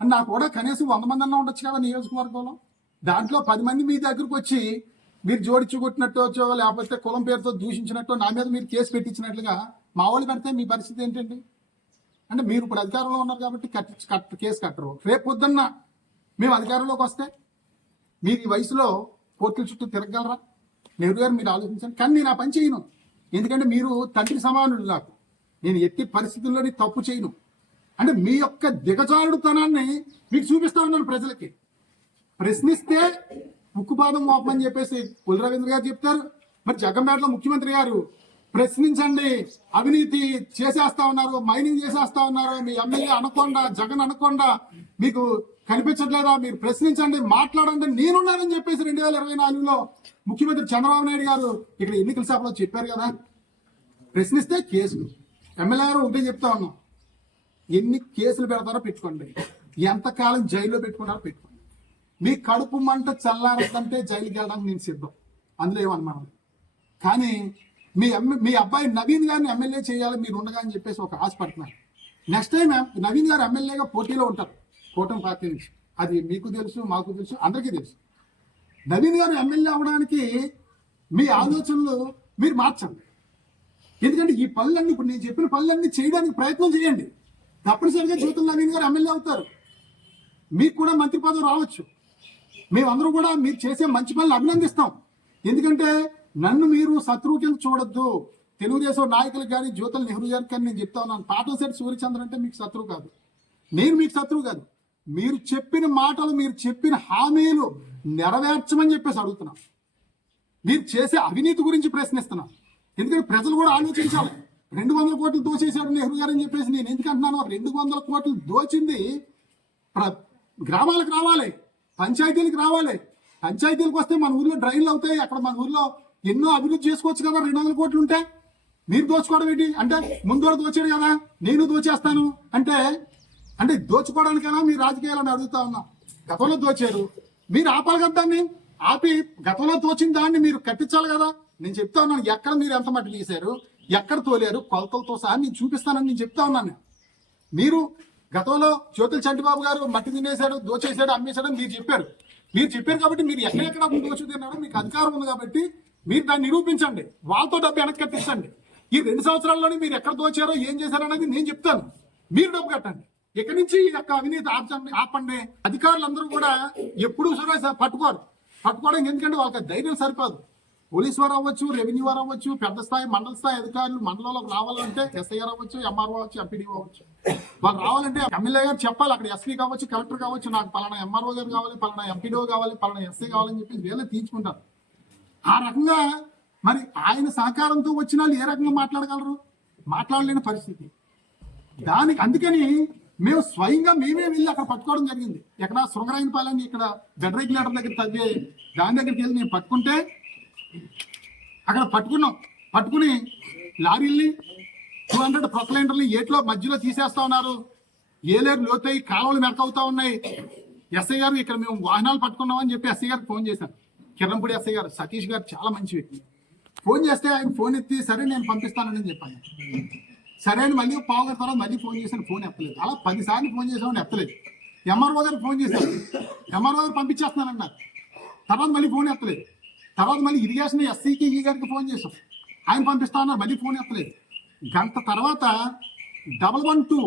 అని నాకు కూడా కనీసం 100 మంది అన్నా ఉండొచ్చు కదా నియోజకవర్గంలో. దాంట్లో 10 మంది మీ దగ్గరకు వచ్చి మీరు జోడించి కొట్టినట్టో లేకపోతే కులం పేరుతో దూషించినట్టో నా మీద మీరు కేసు పెట్టించినట్లుగా మా వాళ్ళు పెడితే మీ పరిస్థితి ఏంటండి? అంటే మీరు ఇప్పుడు అధికారంలో ఉన్నారు కాబట్టి కేసు కట్టరు. రేపు పొద్దున్న మేము అధికారంలోకి వస్తే మీరు ఈ వయసులో కోర్టుల చుట్టూ తిరగలరా? నెహ్రూ గారు మీరు ఆలోచించండి. కానీ నేను ఆ పని చేయను, ఎందుకంటే మీరు తండ్రి సమానులు నాకు. నేను ఎట్టి పరిస్థితుల్లోని తప్పు చేయను. అంటే మీ యొక్క దిగజారుడుతనాన్ని మీకు చూపిస్తా ఉన్నాను ప్రజలకి. ప్రశ్నిస్తే ఉక్కుపాదం మోపమని చెప్పేసి కొల్లు రవీంద్ర గారు చెప్తారు. మరి జగ్గంపేటలో ముఖ్యమంత్రి గారు ప్రశ్నించండి, అవినీతి చేసేస్తా ఉన్నారు, మైనింగ్ చేసేస్తా ఉన్నారు, మీ ఎమ్మెల్యే అనకొండ జగన్ అనకొండ మీకు కనిపించట్లేదా, మీరు ప్రశ్నించండి, మాట్లాడండి, నేనున్నానని చెప్పేసి 2024లో ముఖ్యమంత్రి చంద్రబాబు నాయుడు గారు ఇక్కడ ఎన్నికల సభలో చెప్పారు కదా. ప్రశ్నిస్తే కేసులు. ఎమ్మెల్యే గారు ఒకటే చెప్తా ఉన్నాం, ఎన్ని కేసులు పెడతారో పెట్టుకోండి, ఎంతకాలం జైల్లో పెట్టుకున్నారో పెట్టుకోండి. మీ కడుపు మంట చల్లారదంటే జైలుకి వెళ్ళడానికి నేను సిద్ధం, అందులో ఏమనుమానం. కానీ మీ అబ్బాయి నవీన్ గారిని ఎమ్మెల్యే చేయాలి మీరు ఉండగా అని చెప్పేసి ఒక ఆశ పడుతున్నారు. నెక్స్ట్ టైం నవీన్ గారు ఎమ్మెల్యేగా పోటీలో ఉంటారు కూటమి పార్టీ నుంచి. అది మీకు తెలుసు, మాకు తెలుసు, అందరికీ తెలుసు. నవీన్ గారు ఎమ్మెల్యే అవడానికి మీ ఆలోచనలు మీరు మార్చండి. ఎందుకంటే ఈ పనులన్నీ, ఇప్పుడు నేను చెప్పిన పనులన్నీ చేయడానికి ప్రయత్నం చేయండి. తప్పనిసరిగా జ్యోతుల్ నవీన్ గారు ఎమ్మెల్యే అవుతారు, మీకు కూడా మంత్రి పదవి రావచ్చు. మేమందరూ కూడా మీరు చేసే మంచి పనులు అభినందిస్తాం. ఎందుకంటే నన్ను మీరు శత్రువు కింద చూడొద్దు. తెలుగుదేశం నాయకులకు కానీ జ్యోతుల్ నెహ్రూ గారికి కానీ నేను చెప్తా ఉన్నాను, పాటంశెట్టి సూర్యచంద్ర అంటే మీకు శత్రువు కాదు, నేను మీకు శత్రువు కాదు. మీరు చెప్పిన మాటలు, మీరు చెప్పిన హామీలు నెరవేర్చమని చెప్పేసి అడుగుతున్నాం. మీరు చేసే అవినీతి గురించి ప్రశ్నిస్తున్నాం. ఎందుకంటే ప్రజలు కూడా ఆలోచించాలి. 200 కోట్లు దోచేశాడు నెహ్రూ గారు అని చెప్పేసి నేను ఎందుకు అంటున్నాను? 200 కోట్లు దోచింది గ్రామాలకు రావాలి, పంచాయతీలకు రావాలి. పంచాయతీలకు వస్తే మన ఊర్లో డ్రైన్లు అవుతాయి, అక్కడ మన ఊర్లో ఎన్నో అభివృద్ధి చేసుకోవచ్చు కదా. 200 కోట్లు ఉంటే మీరు దోచుకోవడం ఏంటి? అంటే ముందు దోచాడు కదా నేను దోచేస్తాను అంటే దోచుకోవడానికైనా మీ రాజకీయాలను అడుగుతా ఉన్నా. గతంలో దోచారు, మీరు ఆపాలి కదా, దాన్ని ఆపి గతంలో దోచిన దాన్ని మీరు కట్టించాలి కదా. నేను చెప్తా ఉన్నాను, ఎక్కడ మీరు ఎంత మట్టి తీశారు, ఎక్కడ తోలేరు, కొలతలతో సహా నేను చూపిస్తానని నేను చెప్తా ఉన్నాను. మీరు గతంలో జ్యోతుల చంటిబాబు గారు మట్టి తినేశాడు, దోచేశాడు, అమ్మేశాడు అని మీరు చెప్పారు కాబట్టి మీరు ఎక్కడెక్కడ దోచు తిన్నారో మీకు అధికారం ఉంది కాబట్టి మీరు దాన్ని నిరూపించండి, వాళ్ళతో డబ్బు వెనక్కి కట్టించండి. ఈ 2 సంవత్సరాల్లోనే మీరు ఎక్కడ దోచారో ఏం చేశారో అనేది నేను చెప్తాను, మీరు డబ్బు కట్టండి. ఇక్కడి నుంచి ఈ యొక్క అవినీతి ఆపండి. అధికారులందరూ కూడా ఎప్పుడూ పట్టుకోవడానికి, ఎందుకంటే వాళ్ళకి ధైర్యం సరిపోదు. పోలీసు వారు అవ్వచ్చు, రెవెన్యూ వారు అవ్వచ్చు, పెద్ద స్థాయి మండల స్థాయి అధికారులు మండలంలోకి రావాలంటే ఎస్ఐఆర్ అవ్వచ్చు, ఎంఆర్ఓ అవ్వచ్చు, ఎంపీడీ అవ్వచ్చు, వాళ్ళు రావాలంటే ఎమ్మెల్యే గారు చెప్పాలి. అక్కడ ఎస్పీ కావచ్చు, కలెక్టర్ కావచ్చు, నాకు పలానా ఎంఆర్ఓ గారు కావాలి, పలానా ఎంపీడీఓ కావాలి, పలానా ఎస్ఐ కావాలని చెప్పి వీళ్ళే తీర్చుకుంటారు. ఆ రకంగా మరి ఆయన సహకారంతో వచ్చిన వాళ్ళు ఏ రకంగా మాట్లాడగలరు? మాట్లాడలేని పరిస్థితి. అందుకని మేము స్వయంగా మేమే వెళ్ళి అక్కడ పట్టుకోవడం జరిగింది. ఎక్కడ శృంగరాయనపాలని ఇక్కడ బెడ్ రెగ్యులేటర్ దగ్గర తగ్గే దాని దగ్గరికి వెళ్ళి నేను పట్టుకుంటే అక్కడ పట్టుకుని లారీల్ని 200 ప్రొక్లైనర్లు ఏట్లో మధ్యలో తీసేస్తా ఉన్నారు. ఏలేరు లోతయి కాలువలు మెరకవుతా ఉన్నాయి. ఎస్ఐ గారు ఇక్కడ మేము వాహనాలు పట్టుకున్నామని చెప్పి ఎస్ఐ గారికి ఫోన్ చేశాను. కిరణపూడి ఎస్ఐ గారు, సతీష్ గారు చాలా మంచి వ్యక్తి. ఫోన్ చేస్తే ఆయన ఫోన్ ఎత్తి సరే నేను పంపిస్తానని చెప్పాను. సరే అని మళ్ళీ పావుగంట తర్వాత మళ్ళీ ఫోన్ చేశాను, ఫోన్ ఎత్తలేదు. అలా 10 సార్లు ఫోన్ చేసామని ఎత్తలేదు. ఎంఆర్ఓ గారు ఫోన్ చేశారు, ఎంఆర్ఓ గారు పంపించేస్తున్నానన్నారు. తర్వాత మళ్ళీ ఫోన్ ఎత్తలేదు. తర్వాత మళ్ళీ ఇరిగేషన్ ఎస్సీకి ఈ గారికి ఫోన్ చేశాం, ఆయన పంపిస్తా ఉన్నారు, మళ్ళీ ఫోన్ ఎత్తలేదు. గంట తర్వాత 112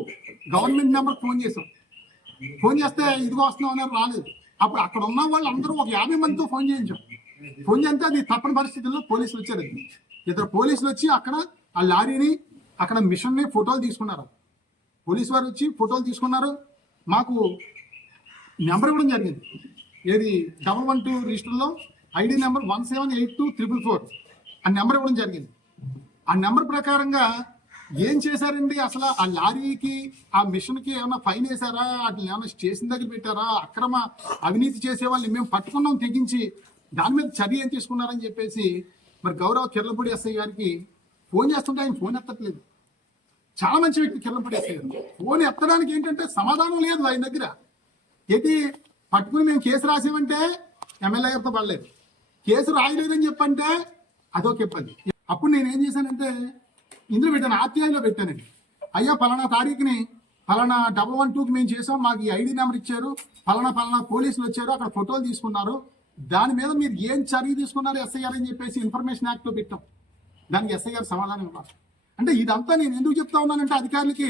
గవర్నమెంట్ నెంబర్కి ఫోన్ చేశాం. ఫోన్ చేస్తే ఇదిగో వస్తున్నాం అన్నారు, రాలేదు. అప్పుడు అక్కడ ఉన్న వాళ్ళు అందరూ ఒక 50 మందితో ఫోన్ చేయించాం. ఫోన్ చేస్తే అది తప్పని పరిస్థితుల్లో పోలీసులు వచ్చారు. 2 పోలీసులు వచ్చి అక్కడ ఆ లారీని అక్కడ మిషన్ని ఫోటోలు తీసుకున్నారు. పోలీసు వారు వచ్చి ఫోటోలు తీసుకున్నారు. మాకు నెంబర్ ఇవ్వడం జరిగింది. ఏది 112 రిజిస్టర్లో ఐడి నెంబర్ 1782444 ఆ నెంబర్ ఇవ్వడం జరిగింది. ఆ నెంబర్ ప్రకారంగా ఏం చేశారండి? అసలు ఆ లారీకి ఆ మిషన్కి ఏమైనా ఫైన్ వేశారా? వాటిని ఏమైనా స్టేషన్ దగ్గర పెట్టారా? అక్రమ అవినీతి చేసే వాళ్ళని మేము పట్టుకున్నాం తెగించి, దాని మీద చర్య ఏం తీసుకున్నారని చెప్పేసి మరి గౌరవ కిర్లంపూడి ఎస్ఐ గారికి ఫోన్ చేస్తుంటే ఆయన ఫోన్ ఎత్తట్లేదు. చాలా మంచి వ్యక్తి కిర్లంపూడి ఎస్ఐ గారు. ఫోన్ ఎత్తడానికి ఏంటంటే సమాధానం లేదు ఆయన దగ్గర. ఏంటి పట్టుకుని మేము కేసు రాసామంటే ఎమ్మెల్యే గారితో పడలేదు, కేసు రాయలేదని చెప్పంటే అదొక ఇబ్బంది. అప్పుడు నేను ఏం చేశానంటే ఇందులో పెట్టాను, ఆర్టీఐలో పెట్టానండి. అయ్యా పలానా తారీఖుని పలానా 112కి మేము చేసాం, మాకు ఈ ఐడి నెంబర్ ఇచ్చారు, పలానా పోలీసులు వచ్చారు, అక్కడ ఫోటోలు తీసుకున్నారు, దాని మీద మీరు ఏం చర్య తీసుకున్నారు ఎస్ఐ గారు అని చెప్పేసి ఇన్ఫర్మేషన్ యాక్ట్లో పెట్టాం. దానికి ఎస్ఐ గారు సమాధానం ఇవ్వాలి. అంటే ఇదంతా నేను ఎందుకు చెప్తా ఉన్నానంటే అధికారులకి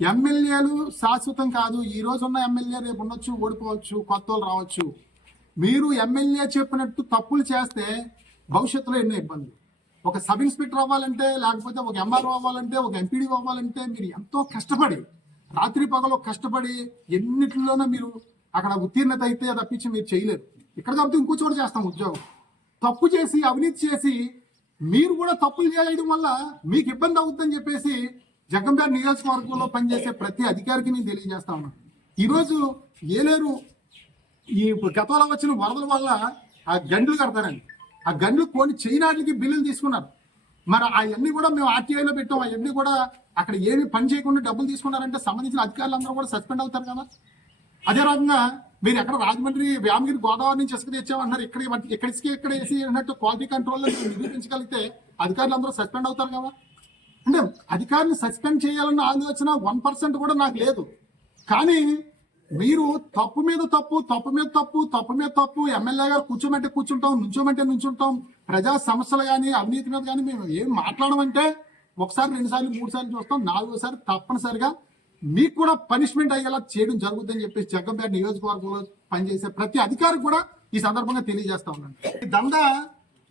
ఎమ్మెల్యేలు శాశ్వతం కాదు. ఈ రోజు ఉన్న ఎమ్మెల్యే రేపు ఉండొచ్చు, ఓడిపోవచ్చు, కొత్త వాళ్ళు రావచ్చు. మీరు ఎమ్మెల్యే చెప్పినట్టు తప్పులు చేస్తే భవిష్యత్తులో ఎన్నో ఇబ్బందులు. ఒక సబ్ ఇన్స్పెక్టర్ అవ్వాలంటే, లేకపోతే ఒక ఎంఆర్ఓ అవ్వాలంటే, ఒక ఎంపీడీ అవ్వాలంటే మీరు ఎంతో కష్టపడి, రాత్రి పగలు కష్టపడి ఎన్నిటిలోనూ మీరు అక్కడ ఉత్తీర్ణత అయితే తప్పించి మీరు చేయలేరు. ఇక్కడ కాబట్టి ఇంకో చోట చేస్తాం ఉద్యోగం. తప్పు చేసి అవినీతి చేసి మీరు కూడా తప్పులు చేయడం వల్ల మీకు ఇబ్బంది అవుతుందని చెప్పేసి జగ్గంపేట నియోజకవర్గంలో పనిచేసే ప్రతి అధికారికి నేను తెలియజేస్తా ఉన్నాను. ఈరోజు ఏలేరు ఈ గతంలో వచ్చిన వరదల వల్ల ఆ గండ్లు కడతారండి. ఆ గండ్లు కొన్ని చైనాటికి బిల్లులు తీసుకున్నారు. మరి అవన్నీ కూడా మేము ఆర్టీఐలో పెట్టాం. అవన్నీ కూడా అక్కడ ఏమి పని చేయకుండా డబ్బులు తీసుకున్నారంటే సంబంధించిన అధికారులందరూ కూడా సస్పెండ్ అవుతారు కదా. అదే రకంగా మీరు ఎక్కడ రాజమండ్రి, వ్యామగిరి, గోదావరి నుంచి ఇసుక తెచ్చామన్నారు, ఇక్కడ వేసి అన్నట్టు క్వాలిటీ కంట్రోల్లో నిరూపించగలిగితే అధికారులందరూ సస్పెండ్ అవుతారు కదా. అంటే అధికారిని సస్పెండ్ చేయాలన్న ఆలోచన 1% కూడా నాకు లేదు. కానీ మీరు తప్పు మీద తప్పు ఎమ్మెల్యే గారు కూర్చోమంటే కూర్చుంటాం, నుంచోమంటే నుంచుంటాం, ప్రజా సమస్యలు కానీ అవినీతి మీద కానీ మేము ఏం మాట్లాడమంటే 1 సారి 2 సార్లు 3 సార్లు చూస్తాం, 4వసారి తప్పనిసరిగా మీకు కూడా పనిష్మెంట్ అయ్యేలా చేయడం జరుగుతుందని చెప్పేసి జగ్గంపేట నియోజకవర్గంలో పనిచేసే ప్రతి అధికారి కూడా ఈ సందర్భంగా తెలియజేస్తా ఉన్నాను. ఈ దందా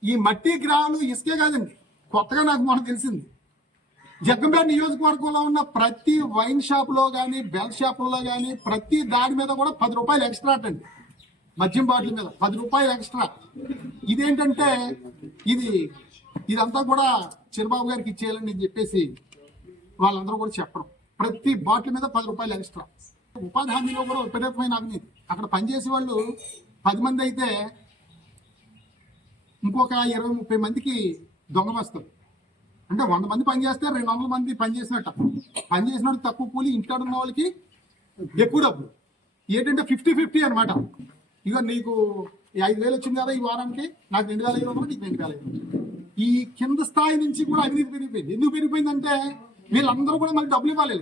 ఈ మట్టి గ్రాలు ఇసుకే కాదండి, కొత్తగా నాకు మొన్న తెలిసింది. జగ్గంపేట నియోజకవర్గంలో ఉన్న ప్రతి వైన్ షాపులో కానీ, బెల్ షాపుల్లో కానీ ప్రతి దాని మీద కూడా 10 రూపాయలు ఎక్స్ట్రా అండి. మద్యం బాటిల్ మీద 10 రూపాయలు ఎక్స్ట్రా. ఇదేంటంటే ఇదంతా కూడా చిరబాబు గారికి ఇచ్చేయాలని చెప్పేసి వాళ్ళందరూ కూడా చెప్పడం. ప్రతి బాటిల్ మీద 10 రూపాయలు ఎక్స్ట్రా. ఉపాధి హామీలో కూడా విపరీతమైన అవినీతి. అక్కడ పనిచేసే వాళ్ళు 10 మంది అయితే ఇంకొక 20-30 మందికి దొంగ వస్తారు. అంటే 100 మంది పనిచేస్తే 200 మంది పనిచేసినట్టు. పనిచేసినట్టు తక్కువ కూలి, ఇంట్లో ఉన్న వాళ్ళకి ఎక్కువ డబ్బులు. ఏంటంటే 50-50 అనమాట. ఇక నీకు 5,000 వచ్చింది కదా ఈ వారానికి, నాకు 2,500, నీకు 2,500. ఈ కింద స్థాయి నుంచి కూడా అవినీతి పెరిగిపోయింది. ఎందుకు పెరిగిపోయిందంటే వీళ్ళందరూ కూడా మళ్ళీ డబ్బులు ఇవ్వాలి.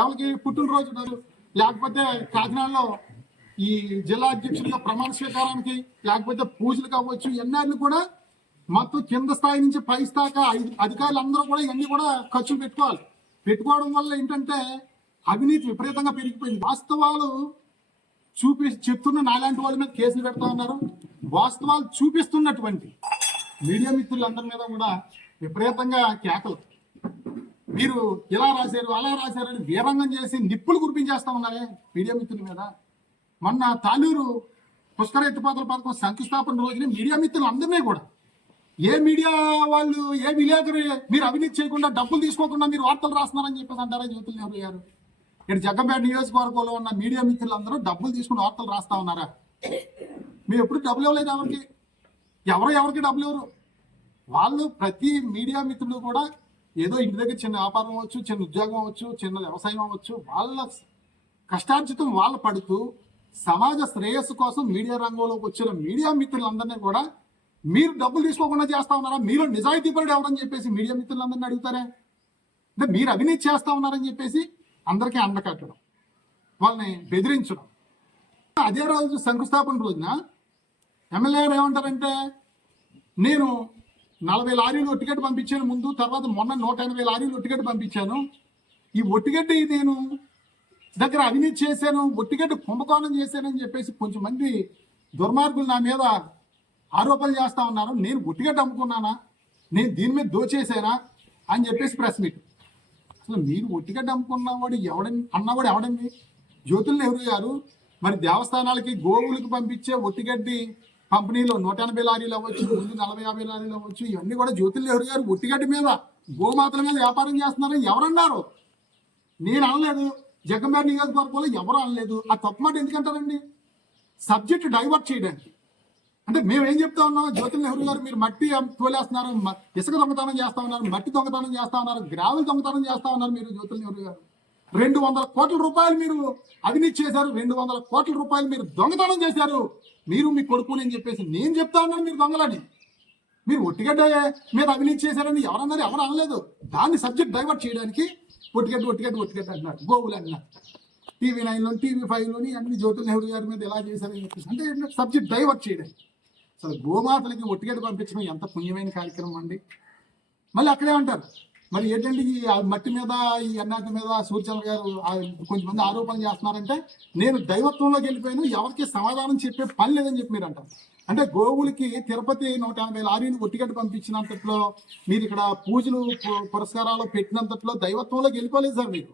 ఎవరికి పుట్టినరోజు లేకపోతే కాకినాడలో ఈ జిల్లా అధ్యక్షుడిగా ప్రమాణ స్వీకారానికి లేకపోతే పూజలు కావచ్చు ఎన్నాళ్ళు కూడా మొత్తం కింద స్థాయి నుంచి పై స్థాయి అధికారులు అందరూ కూడా ఇవన్నీ కూడా ఖర్చులు పెట్టుకోవడం వల్ల ఏంటంటే అవినీతి విపరీతంగా పెరిగిపోయింది. వాస్తవాలు చెప్తున్న నాలాంటి వాళ్ళ మీద కేసులు పెడతా ఉన్నారు. వాస్తవాలు చూపిస్తున్నటువంటి మీడియా మిత్రులందరి మీద కూడా విపరీతంగా కేకలు. మీరు ఇలా రాశారు అలా రాశారని వీరంగం చేసి నిప్పులు కురిపించేస్తా ఉన్నారే మీడియా మిత్రుల మీద. మొన్న తాలూరు పుష్కర ఎత్తిపోతల పథకం శంకుస్థాపన రోజున మీడియా మిత్రులు అందరినీ కూడా ఏ మీడియా వాళ్ళు ఏ విలేకరు మీరు అవినీతి చేయకుండా డబ్బులు తీసుకోకుండా మీరు వార్తలు రాస్తున్నారని చెప్పేసి అంటారా జ్యోతులు నెహ్రూ గారు. ఇక్కడ జగ్గంపేట నియోజకవర్గంలో ఉన్న మీడియా మిత్రులు అందరూ డబ్బులు తీసుకుని వార్తలు రాస్తా ఉన్నారా? మీరు ఎప్పుడు డబ్బులు ఇవ్వలేదు ఎవరికి డబ్బులు ఇవ్వరు. వాళ్ళు ప్రతి మీడియా మిత్రులు కూడా ఏదో ఇంటి దగ్గర చిన్న వ్యాపారం అవ్వచ్చు, చిన్న ఉద్యోగం అవ్వచ్చు, చిన్న వ్యవసాయం అవ్వచ్చు, వాళ్ళ కష్టార్జితం వాళ్ళు పడుతూ సమాజ శ్రేయస్సు కోసం మీడియా రంగంలోకి వచ్చిన మీడియా మిత్రులందరినీ కూడా మీరు డబ్బులు తీసుకోకుండా చేస్తా ఉన్నారా? మీరు నిజాయితీపరుడు ఎవరని చెప్పేసి మీడియా మిత్రులందరినీ అడుగుతారే. అంటే మీరు అవినీతి చేస్తా ఉన్నారని చెప్పేసి అందరికీ అండకట్టడం, వాళ్ళని బెదిరించడం. అదే రోజు శంకుస్థాపన రోజున ఎమ్మెల్యే గారు ఏమంటారంటే నేను 40 లారీలు ఒట్టిగడ్డ పంపించాను ముందు, తర్వాత మొన్న 180 లారీలు ఒట్టిగడ్డ పంపించాను. ఈ ఒట్టిగడ్డ నేను దగ్గర అవినీతి చేశాను, ఒట్టిగడ్డ కుంభకోణం చేశానని చెప్పేసి కొంచెం మంది దుర్మార్గులు నా మీద ఆరోపణలు చేస్తా ఉన్నారు. నేను ఒట్టిగడ్డ అమ్ముకున్నానా, నేను దీని మీద దోచేసానా అని చెప్పేసి ప్రెస్ మీట్. అసలు మీరు ఒట్టిగడ్డ అమ్ముకున్నవాడు అన్నవాడు ఎవడండి? జ్యోతుల నెహ్రూ గారు మరి దేవస్థానాలకి గోవులకు పంపించే ఒట్టిగడ్డి కంపెనీలో 180 లారీలు అవ్వచ్చు, ముందు 40-50 లారీలు అవ్వచ్చు, ఇవన్నీ కూడా జ్యోతుల నెహ్రూ గారు ఒట్టిగడ్డి మీద గోమాతల మీద వ్యాపారం చేస్తున్నారని ఎవరన్నారు? నేను అనలేదు, జగ్గంపేట నియోజకవర్గంలో ఎవరు అనలేదు. ఆ తప్పు మాట ఎందుకంటారండి? సబ్జెక్ట్ డైవర్ట్ చేయడానికి. అంటే మేమేం చెప్తా ఉన్నాం, జ్యోతుల నెహ్రూ గారు మీరు మట్టి తోలేస్తున్నారు, ఇసుక దొంగతనం చేస్తా ఉన్నారు, మట్టి దొంగతనం చేస్తా ఉన్నారు, గ్రావెల్ దొంగతనం చేస్తా ఉన్నారు. మీరు జ్యోతుల నెహ్రూ గారు 200 కోట్ల రూపాయలు మీరు అవినీతి చేశారు, 200 కోట్ల రూపాయలు మీరు దొంగతనం చేశారు, మీరు మీ కొడుకు అని చెప్పేసి నేను చెప్తా ఉన్నాను. మీరు దొంగలని, మీరు ఒట్టిగడ్డ మీద అవినీతి చేశారని ఎవరన్నారు? ఎవరు అనలేదు. దాన్ని సబ్జెక్ట్ డైవర్ట్ చేయడానికి ఒట్టిగడ్డ అంటున్నారు, గోవులు అంటున్నారు. TV9 TV5 అన్ని జ్యోతుల నెహ్రూ గారి మీద ఎలా చేశారని చెప్పేసి అంటే సబ్జెక్ట్ డైవర్ట్ చేయడానికి. అసలు గోమాతలకి ఒట్టిగడ్డ పంపించడం ఎంత పుణ్యమైన కార్యక్రమం అండి. మళ్ళీ అక్కడే ఉంటారు మరి ఏంటంటే ఈ మట్టి మీద ఈ అన్నాటి మీద సూర్యచంద్ర గారు కొంతమంది ఆరోపణలు చేస్తున్నారంటే నేను దైవత్వంలోకి వెళ్ళిపోయాను, ఎవరికి సమాధానం చెప్పే పని లేదని చెప్పి మీరు అంటారు. అంటే గోవులకి తిరుపతి 180 లారీలు ఒట్టిగడ్డ పంపించినంతట్లో మీరు ఇక్కడ పూజలు పురస్కారాలు పెట్టినంతట్లో దైవత్వంలోకి వెళ్ళిపోలేదు సార్. మీరు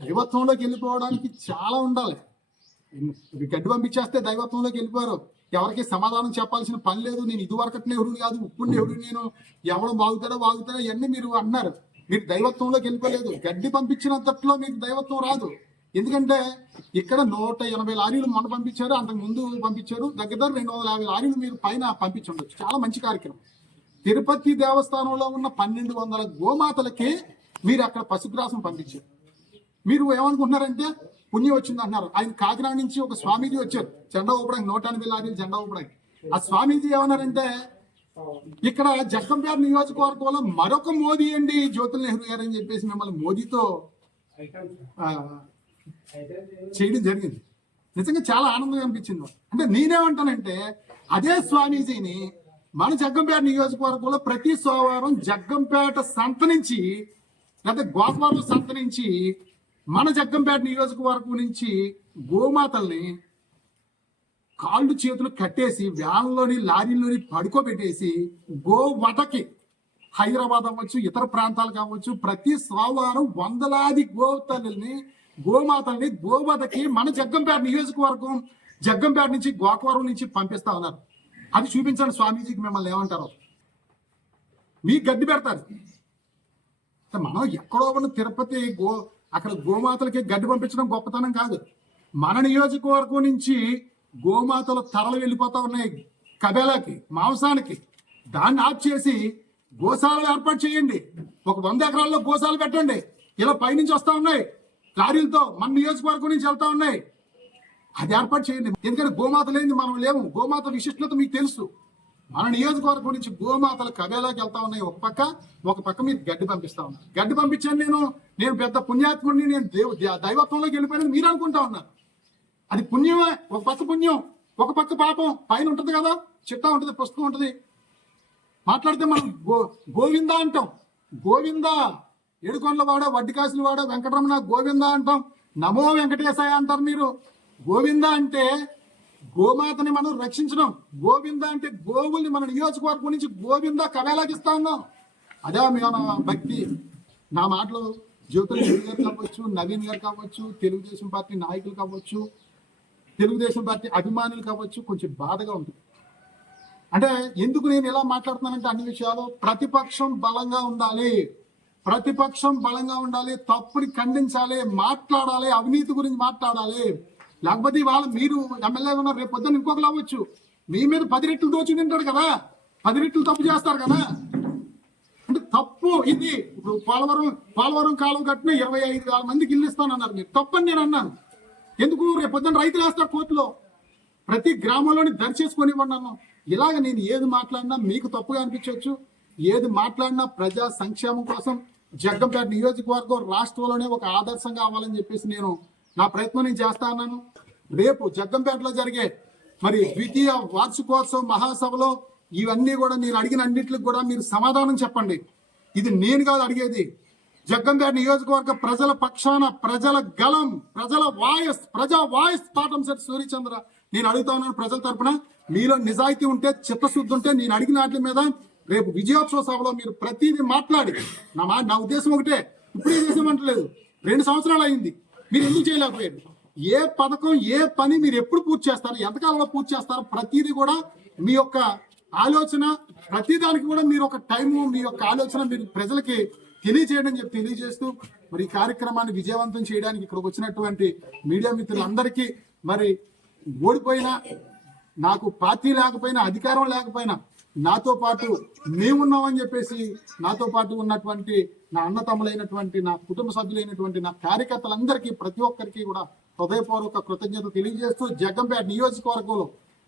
దైవత్వంలోకి వెళ్ళిపోవడానికి చాలా ఉండాలి. గడ్డి పంపించేస్తే దైవత్వంలోకి వెళ్ళిపోయారు, ఎవరికి సమాధానం చెప్పాల్సిన పని లేదు. నేను ఇదివరకటి నెహ్రూ కాదు, ఇప్పుడు నెహ్రూ, నేను ఎవడం బాగుతాడో ఇవన్నీ మీరు అన్నారు. మీరు దైవత్వంలోకి వెళ్ళిపోలేదు. గడ్డి పంపించినంతట్లో మీకు దైవత్వం రాదు. ఎందుకంటే ఇక్కడ 180 లారీలు మొన్న పంపించారు, అంతకు ముందు పంపించారు, దగ్గర 250 లారీలు మీరు పైన పంపించుండొచ్చు. చాలా మంచి కార్యక్రమం. తిరుపతి దేవస్థానంలో ఉన్న 1200 గోమాతలకి మీరు అక్కడ పశుగ్రాసం పంపించారు. మీరు ఏమనుకుంటున్నారంటే పుణ్యం వచ్చింది అంటున్నారు. ఆయన కాకినాడ నుంచి ఒక స్వామీజీ వచ్చారు జెండా ఊపడానికి, 180 లారీలు జెండా ఊపడానికి. ఆ స్వామీజీ ఏమన్నారంటే ఇక్కడ జగ్గంపేట నియోజకవర్గంలో మరొక మోదీ అండి జ్యోతుల నెహ్రూ గారు అని చెప్పేసి మిమ్మల్ని మోదీతో చేయడం జరిగింది. నిజంగా చాలా ఆనందంగా అనిపించింది. అంటే నేనేమంటానంటే అదే స్వామీజీని మన జగ్గంపేట నియోజకవర్గంలో ప్రతి సోమవారం జగ్గంపేట సంత నుంచి లేదా గోకవరం సంత నుంచి మన జగ్గంపేట నియోజకవర్గం నుంచి గోమాతల్ని కాళ్ళు చేతులు కట్టేసి వ్యాన్లోని లారీలోని పడుకోబెట్టేసి గోవధకి హైదరాబాద్ అవ్వచ్చు, ఇతర ప్రాంతాలు కావచ్చు, ప్రతి సోమవారం వందలాది గోమాతల్ని గోవధకి మన జగ్గంపేట నియోజకవర్గం జగ్గంపేట నుంచి గోకవరం నుంచి పంపిస్తా ఉన్నారు. అది చూపించండి స్వామీజీకి, మిమ్మల్ని ఏమంటారు? మీకు గడ్డి పెడతారు. మనం ఎక్కడో ఉన్న తిరుపతి అక్కడ గోమాతలకి గడ్డి పంపించడం గొప్పతనం కాదు. మన నియోజకవర్గం నుంచి గోమాతలు తరలు వెళ్ళిపోతా ఉన్నాయి కబేలాకి, మాంసానికి. దాన్ని ఆఫ్ చేసి గోశాలలు ఏర్పాటు చేయండి. ఒక 100 ఎకరాల్లో గోశాలు పెట్టండి. ఇలా పైనుంచి వస్తా ఉన్నాయి లారీలతో, మన నియోజకవర్గం నుంచి వెళ్తా ఉన్నాయి. అది ఏర్పాటు చేయండి. ఎందుకంటే గోమాత లేని మనం లేవు. గోమాత విశిష్టత మీకు తెలుసు. మన నియోజకవర్గం నుంచి గోమాతలు కబేలాకి వెళ్తా ఉన్నాయి ఒక పక్క మీరు గడ్డి పంపిస్తా ఉన్నారు. గడ్డి పంపించాను నేను పెద్ద పుణ్యాత్ముడిని, నేను దైవత్వంలోకి వెళ్ళిపోయానని మీరు అనుకుంటా ఉన్నారు. అది పుణ్యమే, ఒక పక్క పుణ్యం, ఒక పక్క పాపం. పైన ఉంటది కదా, చిట్టా ఉంటది, పుస్తకం ఉంటది. మాట్లాడితే మనం గోవిందా అంటాం. గోవిందా, ఏడుకొండల వాడ, వడ్డికాసుల వాడ, వెంకటరమణ గోవిందా అంటాం. నమో వెంకటేశాయ అంటారు మీరు. గోవిందా అంటే గోమాతని మనం రక్షించడం. గోవింద అంటే గోవుల్ని మన నియోజకవర్గం నుంచి గోవింద కవేలాగిస్తా ఉన్నాం. అదే మన భక్తి. నా మాటలు జ్యోతిరెడ్డి గారు కావచ్చు, నవీన్ గారు కావచ్చు, తెలుగుదేశం పార్టీ నాయకులు కావచ్చు, తెలుగుదేశం పార్టీ అభిమానులు కావచ్చు, కొంచెం బాధగా ఉంటుంది. అంటే ఎందుకు నేను ఇలా మాట్లాడుతున్నానంటే అన్ని విషయాలు ప్రతిపక్షం బలంగా ఉండాలి. ప్రతిపక్షం బలంగా ఉండాలి, తప్పుని ఖండించాలి, మాట్లాడాలి, అవినీతి గురించి మాట్లాడాలి. లేకపోతే ఇవాళ మీరు ఎమ్మెల్యే ఉన్నారు, రేపు పొద్దున్న ఇంకొకరు అవ్వచ్చు, మీ మీద 10 రెట్లు దోచి తింటాడు కదా, 10 రెట్లు తప్పు చేస్తారు కదా. అంటే తప్పు ఇది. ఇప్పుడు పోలవరం కాలం కట్టిన 25,000 మందికి ఇల్లు ఇస్తానన్నారు మీరు. తప్పని నేను అన్నాను. ఎందుకు? రేపు పొద్దున్న రైతులు వేస్తారు కోర్టులో. ప్రతి గ్రామంలోని దర్శేసుకొని ఇవ్వన్నాను. ఇలాగ నేను ఏది మాట్లాడినా మీకు తప్పుగా అనిపించవచ్చు, ఏది మాట్లాడినా ప్రజా సంక్షేమం కోసం జగ్గంపేట నియోజకవర్గం రాష్ట్రంలోనే ఒక ఆదర్శంగా అవ్వాలని చెప్పేసి నా ప్రయత్నం నేను చేస్తా ఉన్నాను. రేపు జగ్గంపేటలో జరిగే మరి 2వ వార్షికోత్సవ మహాసభలో ఇవన్నీ కూడా నేను అడిగిన అన్నింటికి కూడా మీరు సమాధానం చెప్పండి. ఇది నేను కాదు అడిగేది, జగ్గంపేట నియోజకవర్గ ప్రజల పక్షాన, ప్రజల గలం, ప్రజా వాయిస్ పాటంశెట్టి సూర్యచంద్ర నేను అడుగుతా ఉన్నాను. ప్రజల తరపున మీలో నిజాయితీ ఉంటే, చిత్తశుద్ధి ఉంటే, నేను అడిగిన వాటి మీద రేపు విజయోత్సవ సభలో మీరు ప్రతిదీ మాట్లాడి, నా ఉద్దేశం ఒకటే, ఇప్పుడే చేసేమంటలేదు, 2 సంవత్సరాలు అయింది, మీరు ఎందుకు చేయలేకపోయారు? ఏ పథకం, ఏ పని మీరు ఎప్పుడు పూర్తి చేస్తారు, ఎంతకాలంలో పూర్తి చేస్తారు, ప్రతిదీ కూడా మీ యొక్క ఆలోచన, ప్రతిదానికి కూడా మీరు ఒక టైము, మీ యొక్క ఆలోచన మీరు ప్రజలకి తెలియజేయడం తెలియజేస్తూ మరి ఈ కార్యక్రమాన్ని విజయవంతం చేయడానికి ఇక్కడికి వచ్చినటువంటి మీడియా మిత్రులందరికీ, మరి ఓడిపోయినా, నాకు పార్టీ లేకపోయినా, అధికారం లేకపోయినా, నాతో పాటు మేమున్నామని చెప్పేసి నాతో పాటు ఉన్నటువంటి నా అన్నతమ్ములైనటువంటి, నా కుటుంబ సభ్యులైనటువంటి నా కార్యకర్తలందరికీ, ప్రతి ఒక్కరికి కూడా హృదయపూర్వక కృతజ్ఞత తెలియజేస్తూ, జగ్గంపేట నియోజకవర్గంలో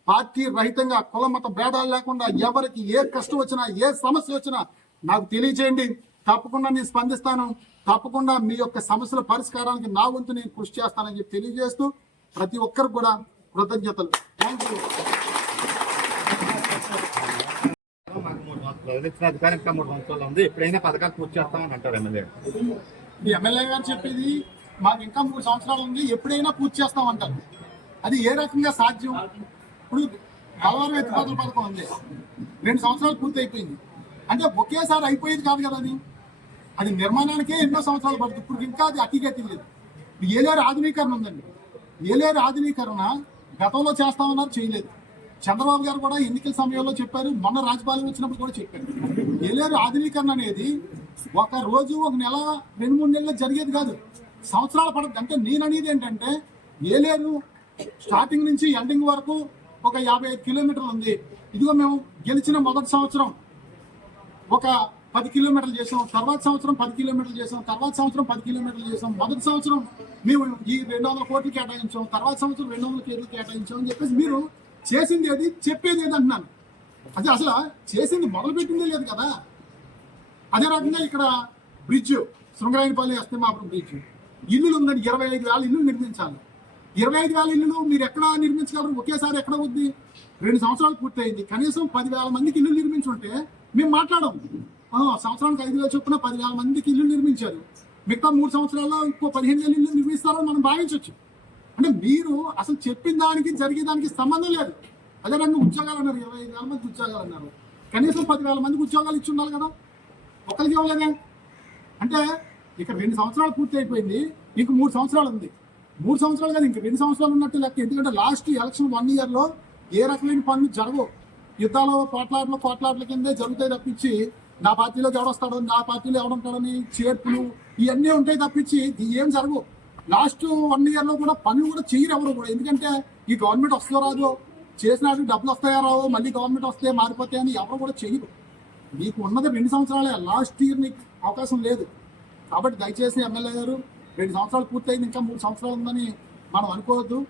పార్టీ రహితంగా, కుల మత భేదాలు లేకుండా ఎవరికి ఏ కష్టం వచ్చినా, ఏ సమస్య వచ్చినా నాకు తెలియజేయండి. తప్పకుండా నేను స్పందిస్తాను. తప్పకుండా మీ యొక్క సమస్యల పరిష్కారానికి నా వంతు నేను కృషి చేస్తానని చెప్పి తెలియజేస్తూ ప్రతి ఒక్కరికి కూడా కృతజ్ఞతలు. Thank you. అధికారం ఇంకా 3 సంవత్సరాలు ఉంది, ఎప్పుడైనా పథకాలు పూర్తి చేస్తామని అంటారు ఎమ్మెల్యే. మీ ఎమ్మెల్యే గారు చెప్పేది మాకు ఇంకా 3 సంవత్సరాలు ఉంది, ఎప్పుడైనా పూర్తి చేస్తామంటారు. అది ఏ రకంగా సాధ్యం? ఇప్పుడు పోలవరం ఎత్తిపోతల పథకం ఉంది, 2 సంవత్సరాలు పూర్తి అయిపోయింది. అంటే ఒకేసారి అయిపోయేది కాదు కదా అది నిర్మాణానికే ఎన్నో సంవత్సరాలు పడుతుంది. ఇప్పుడు ఇంకా అది అతిగతి లేదు. ఏలేరు ఆధునీకరణ ఉందండి. ఏలేరు ఆధునీకరణ గతంలో చేస్తామన్నారు, చేయలేదు. చంద్రబాబు గారు కూడా ఎన్నికల సమయంలో చెప్పారు, మొన్న రాజపాలెం వచ్చినప్పుడు కూడా చెప్పారు. ఏలేరు ఆధునీకరణ అనేది ఒక రోజు, ఒక నెల, 2-3 నెలలు జరిగేది కాదు, సంవత్సరాలు పడుతుంది. అంటే నేను అనేది ఏంటంటే, ఏలేరు స్టార్టింగ్ నుంచి ఎండింగ్ వరకు ఒక 55 కిలోమీటర్లు ఉంది. ఇదిగో మేము గెలిచిన మొదటి సంవత్సరం ఒక 10 కిలోమీటర్లు చేసాం, తర్వాత సంవత్సరం 10 కిలోమీటర్లు చేసాం, తర్వాత సంవత్సరం 10 కిలోమీటర్లు చేసాం. మొదటి సంవత్సరం మేము ఈ 200 కోట్లు కేటాయించాం, తర్వాత సంవత్సరం 200 కోట్లు కేటాయించాం అని చెప్పేసి మీరు చేసింది ఏది, చెప్పేది ఏది అంటున్నాను. అది అసలు చేసింది మొదలుపెట్టిందే లేదు కదా. అదే రకంగా ఇక్కడ బ్రిడ్జ్, శృంగరాయనపల్లి అస్తమాపురం బ్రిడ్జ్, ఇల్లులు ఉందండి, 25,000 ఇల్లు నిర్మించాలి. 25,000 ఇల్లులు మీరు ఎక్కడ నిర్మించగలరు? ఒకేసారి ఎక్కడ అవుద్ది? 2 సంవత్సరాలు పూర్తయింది. కనీసం 10,000 మందికి ఇల్లు నిర్మించుంటే మేము మాట్లాడము. సంవత్సరానికి 5,000 చొప్పున 10,000 మందికి ఇల్లు నిర్మించారు. మిగతా 3 సంవత్సరాల్లో ఇంకో 15,000 ఇల్లు నిర్మిస్తారని మనం భావించవచ్చు. అంటే మీరు అసలు చెప్పిన దానికి జరిగేదానికి సంబంధం లేదు. అదే రకంగా ఉద్యోగాలు అన్నారు, 25,000 మందికి ఉద్యోగాలు అన్నారు. కనీసం 10,000 మందికి ఉద్యోగాలు ఇచ్చి ఉండాలి కదా, ఒకరికి ఇవ్వలేదే. అంటే ఇక్కడ 2 సంవత్సరాలు పూర్తి అయిపోయింది, ఇంక 3 సంవత్సరాలు ఉంది. 3 సంవత్సరాలు కాదు, ఇంక 2 సంవత్సరాలు ఉన్నట్టు లెక్క. ఎందుకంటే లాస్ట్ ఎలక్షన్ 1 ఇయర్లో ఏ రకమైన పనులు జరగవు. యుద్ధాలు, కోట్లాట్ల కిందే జరుగుతాయి తప్పించి, నా పార్టీలోకి ఎవడొస్తాడో, నా పార్టీలో ఎవడుంటాడని చేర్పులు ఇవన్నీ ఉంటాయి తప్పించి ఏం జరగవు. లాస్ట్ 1 ఇయర్లో కూడా పనులు కూడా చేయరు ఎవరు కూడా. ఎందుకంటే ఈ గవర్నమెంట్ వస్తుందో రాదో, చేసినట్టు డబ్బులు వస్తాయో రావో, మళ్ళీ గవర్నమెంట్ వస్తే మారిపోతాయని ఎవరు కూడా చేయరు. మీకు ఉన్నది 2 సంవత్సరాలే, లాస్ట్ ఇయర్ మీకు అవకాశం లేదు. కాబట్టి దయచేసి ఎమ్మెల్యే గారు, 2 సంవత్సరాలు పూర్తయింది, ఇంకా 3 సంవత్సరాలు ఉందని మనం అనుకోవద్దు.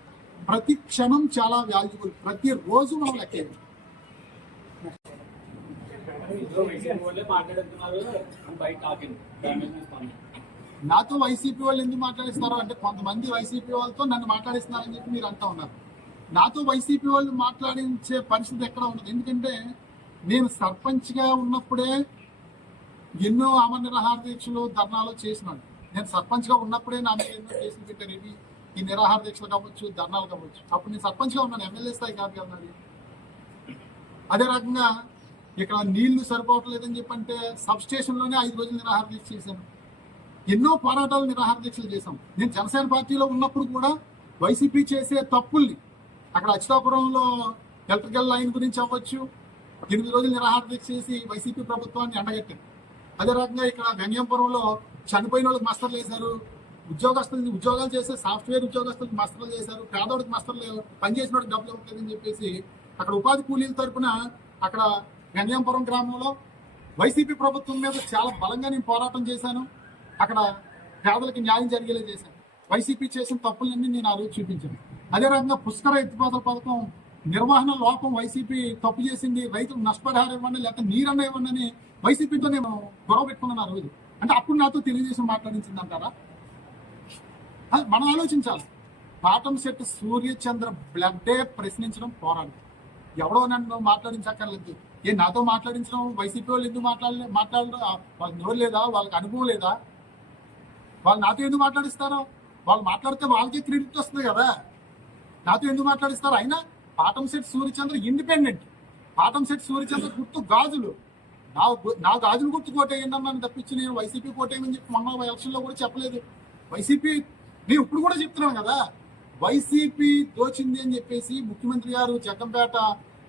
ప్రతి క్షణం చాలా వాల్యుబుల్, ప్రతి రోజు మనం లెక్కేయాలి. వైసీపీ వాళ్ళే మాట్లాడుతున్నారు అని బయట టాకింగ్ దాని మీద నేను స్పందన. నాతో వైసీపీ వాళ్ళు ఎందుకు మాట్లాడిస్తారో అంటే కొంతమంది వైసీపీ వాళ్ళతో నన్ను మాట్లాడిస్తున్నారని చెప్పి మీరు అంటా ఉన్నారు. నాతో వైసీపీ వాళ్ళు మాట్లాడించే పరిస్థితి ఎక్కడ ఉండదు. ఎందుకంటే నేను సర్పంచ్గా ఉన్నప్పుడే ఎన్నో అమర నిరాహార దీక్షలు ధర్నాలు చేసినాను. నేను సర్పంచ్గా ఉన్నప్పుడే నా మీద ఎన్నో కేసులు పెట్టారు. ఇవి ఈ నిరాహార దీక్షలు కావచ్చు, ధర్నాలు కావచ్చు. అప్పుడు నేను సర్పంచ్గా ఉన్నాను, ఎమ్మెల్యే స్థాయి కాదు కదా నాది. అదే రకంగా ఇక్కడ నీళ్లు సరిపోవట్లేదని చెప్పంటే సబ్ స్టేషన్లోనే 5 రోజులు నిరాహార దీక్ష చేశాను. ఎన్నో పోరాటాలు నిరాహార దీక్షలు చేశాం. నేను జనసేన పార్టీలో ఉన్నప్పుడు కూడా వైసీపీ చేసే తప్పుల్ని అక్కడ అచ్యుతాపురంలో ఎలక్ట్రికల్ లైన్ గురించి అవ్వచ్చు 8 రోజులు నిరాహార దీక్ష చేసి వైసీపీ ప్రభుత్వాన్ని ఎండగట్టారు. అదే రకంగా ఇక్కడ గంగంపురంలో చనిపోయిన వాళ్ళకి మస్తర్లు వేశారు, ఉద్యోగాలు చేసే సాఫ్ట్వేర్ ఉద్యోగస్తులకు మస్తర్లు చేశారు, పేదవాడికి మస్తర్లు లేవు, పనిచేసిన వాడికి డబ్బులు ఇవ్వట్లేదని చెప్పేసి అక్కడ ఉపాధి కూలీల తరపున అక్కడ గంగంపురం గ్రామంలో వైసీపీ ప్రభుత్వం మీద చాలా బలంగా నేను పోరాటం చేశాను. అక్కడ పేదలకు న్యాయం జరిగేలా చేశాను. వైసీపీ చేసిన తప్పులన్నీ నేను ఆ రోజు చూపించాను. అదే రకంగా పుష్కర ఎత్తిపోతల పథకం నిర్వహణ లోపం వైసీపీ తప్పు చేసింది, రైతులకు నష్టపరిహారం ఇవ్వండి లేకపోతే నీరన్న ఇవ్వండి అని వైసీపీతో నేను గొడవ పెట్టుకున్నాను ఆ రోజు. అంటే అప్పుడు నాతో తెలుగుదేశం మాట్లాడించింది అంటారా? మనం ఆలోచించాలి. పాటంశెట్టి సూర్యచంద్ర బ్లడ్డే ప్రశ్నించడం పోరాడు. ఎవడో నన్ను మాట్లాడించక్కర్లేదు. నాతో మాట్లాడించడం వైసీపీ వాళ్ళు ఎందుకు మాట్లాడరు? వాళ్ళకి నోరు లేదా? వాళ్ళకి అనుభవం లేదా? వాళ్ళు నాతో ఎందుకు మాట్లాడిస్తారో? వాళ్ళు మాట్లాడితే వాళ్ళకే క్రెడిట్ వస్తుంది కదా. నాతో ఎందుకు మాట్లాడిస్తారు? అయినా పాటంశెట్టి సూర్యచంద్ర ఇండిపెండెంట్. పాటంశెట్టి సూర్యచంద్ర గుర్తు గాజులు. నా గాజులు గుర్తు కోటేయండి అన్నాను తప్పించి నేను వైసీపీ కోటేయమని చెప్పి మొన్న ఎలక్షన్లో కూడా చెప్పలేదు. వైసీపీ నేను ఇప్పుడు కూడా చెప్తున్నాను కదా, వైసీపీ దోచింది అని చెప్పేసి ముఖ్యమంత్రి గారు జగ్గంపేట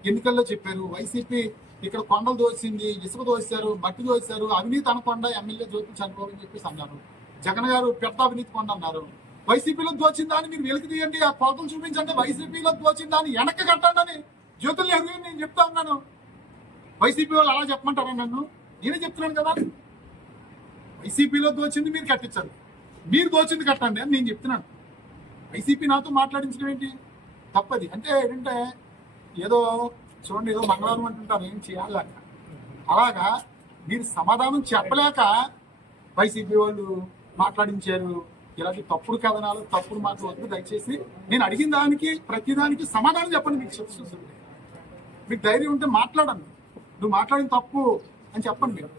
ఎన్నికల్లో చెప్పారు. వైసీపీ ఇక్కడ కొండలు దోచింది, ఇసుక దోశారు, మట్టి దోశారు, అవినీతి అనకొండ ఎమ్మెల్యే జ్యోతులు చనిపోవని చెప్పేసి అన్నారు. జగన్ గారు పెద్ద అవినీతి కొండ అన్నారు. వైసీపీలో దోచిందా అని మీరు వెలికి తీయండి, ఆ కోతలు చూపించండి. వైసీపీలో దోచిందా అని వెనక్కి కట్టండి అని జ్యోతులు నెహ్రూ నేను చెప్తా ఉన్నాను. వైసీపీ వాళ్ళు అలా చెప్పమంటారా? నన్ను నేనే చెప్తున్నాను కదా, వైసీపీలో దోచింది మీరు కట్టించారు, మీరు దోచింది కట్టండి అని నేను చెప్తున్నాను. వైసీపీ నాతో మాట్లాడించడం ఏంటి తప్పది. అంటే ఏంటంటే ఏదో చూడండి, ఏదో మంగళవారం అంటుంటారు, ఏం చేయాలి అలాగా మీరు సమాధానం చెప్పలేక వైసీపీ వాళ్ళు మాట్లాడించారు. ఇలాంటి తప్పుడు కథనాలు, తప్పుడు మాటలు వద్దు దయచేసి. నేను అడిగిన దానికి ప్రతిదానికి సమాధానం చెప్పండి. మీకు చెప్తుంది, మీకు ధైర్యం ఉంటే మాట్లాడండి. నువ్వు మాట్లాడిన తప్పు అని చెప్పండి మీరు.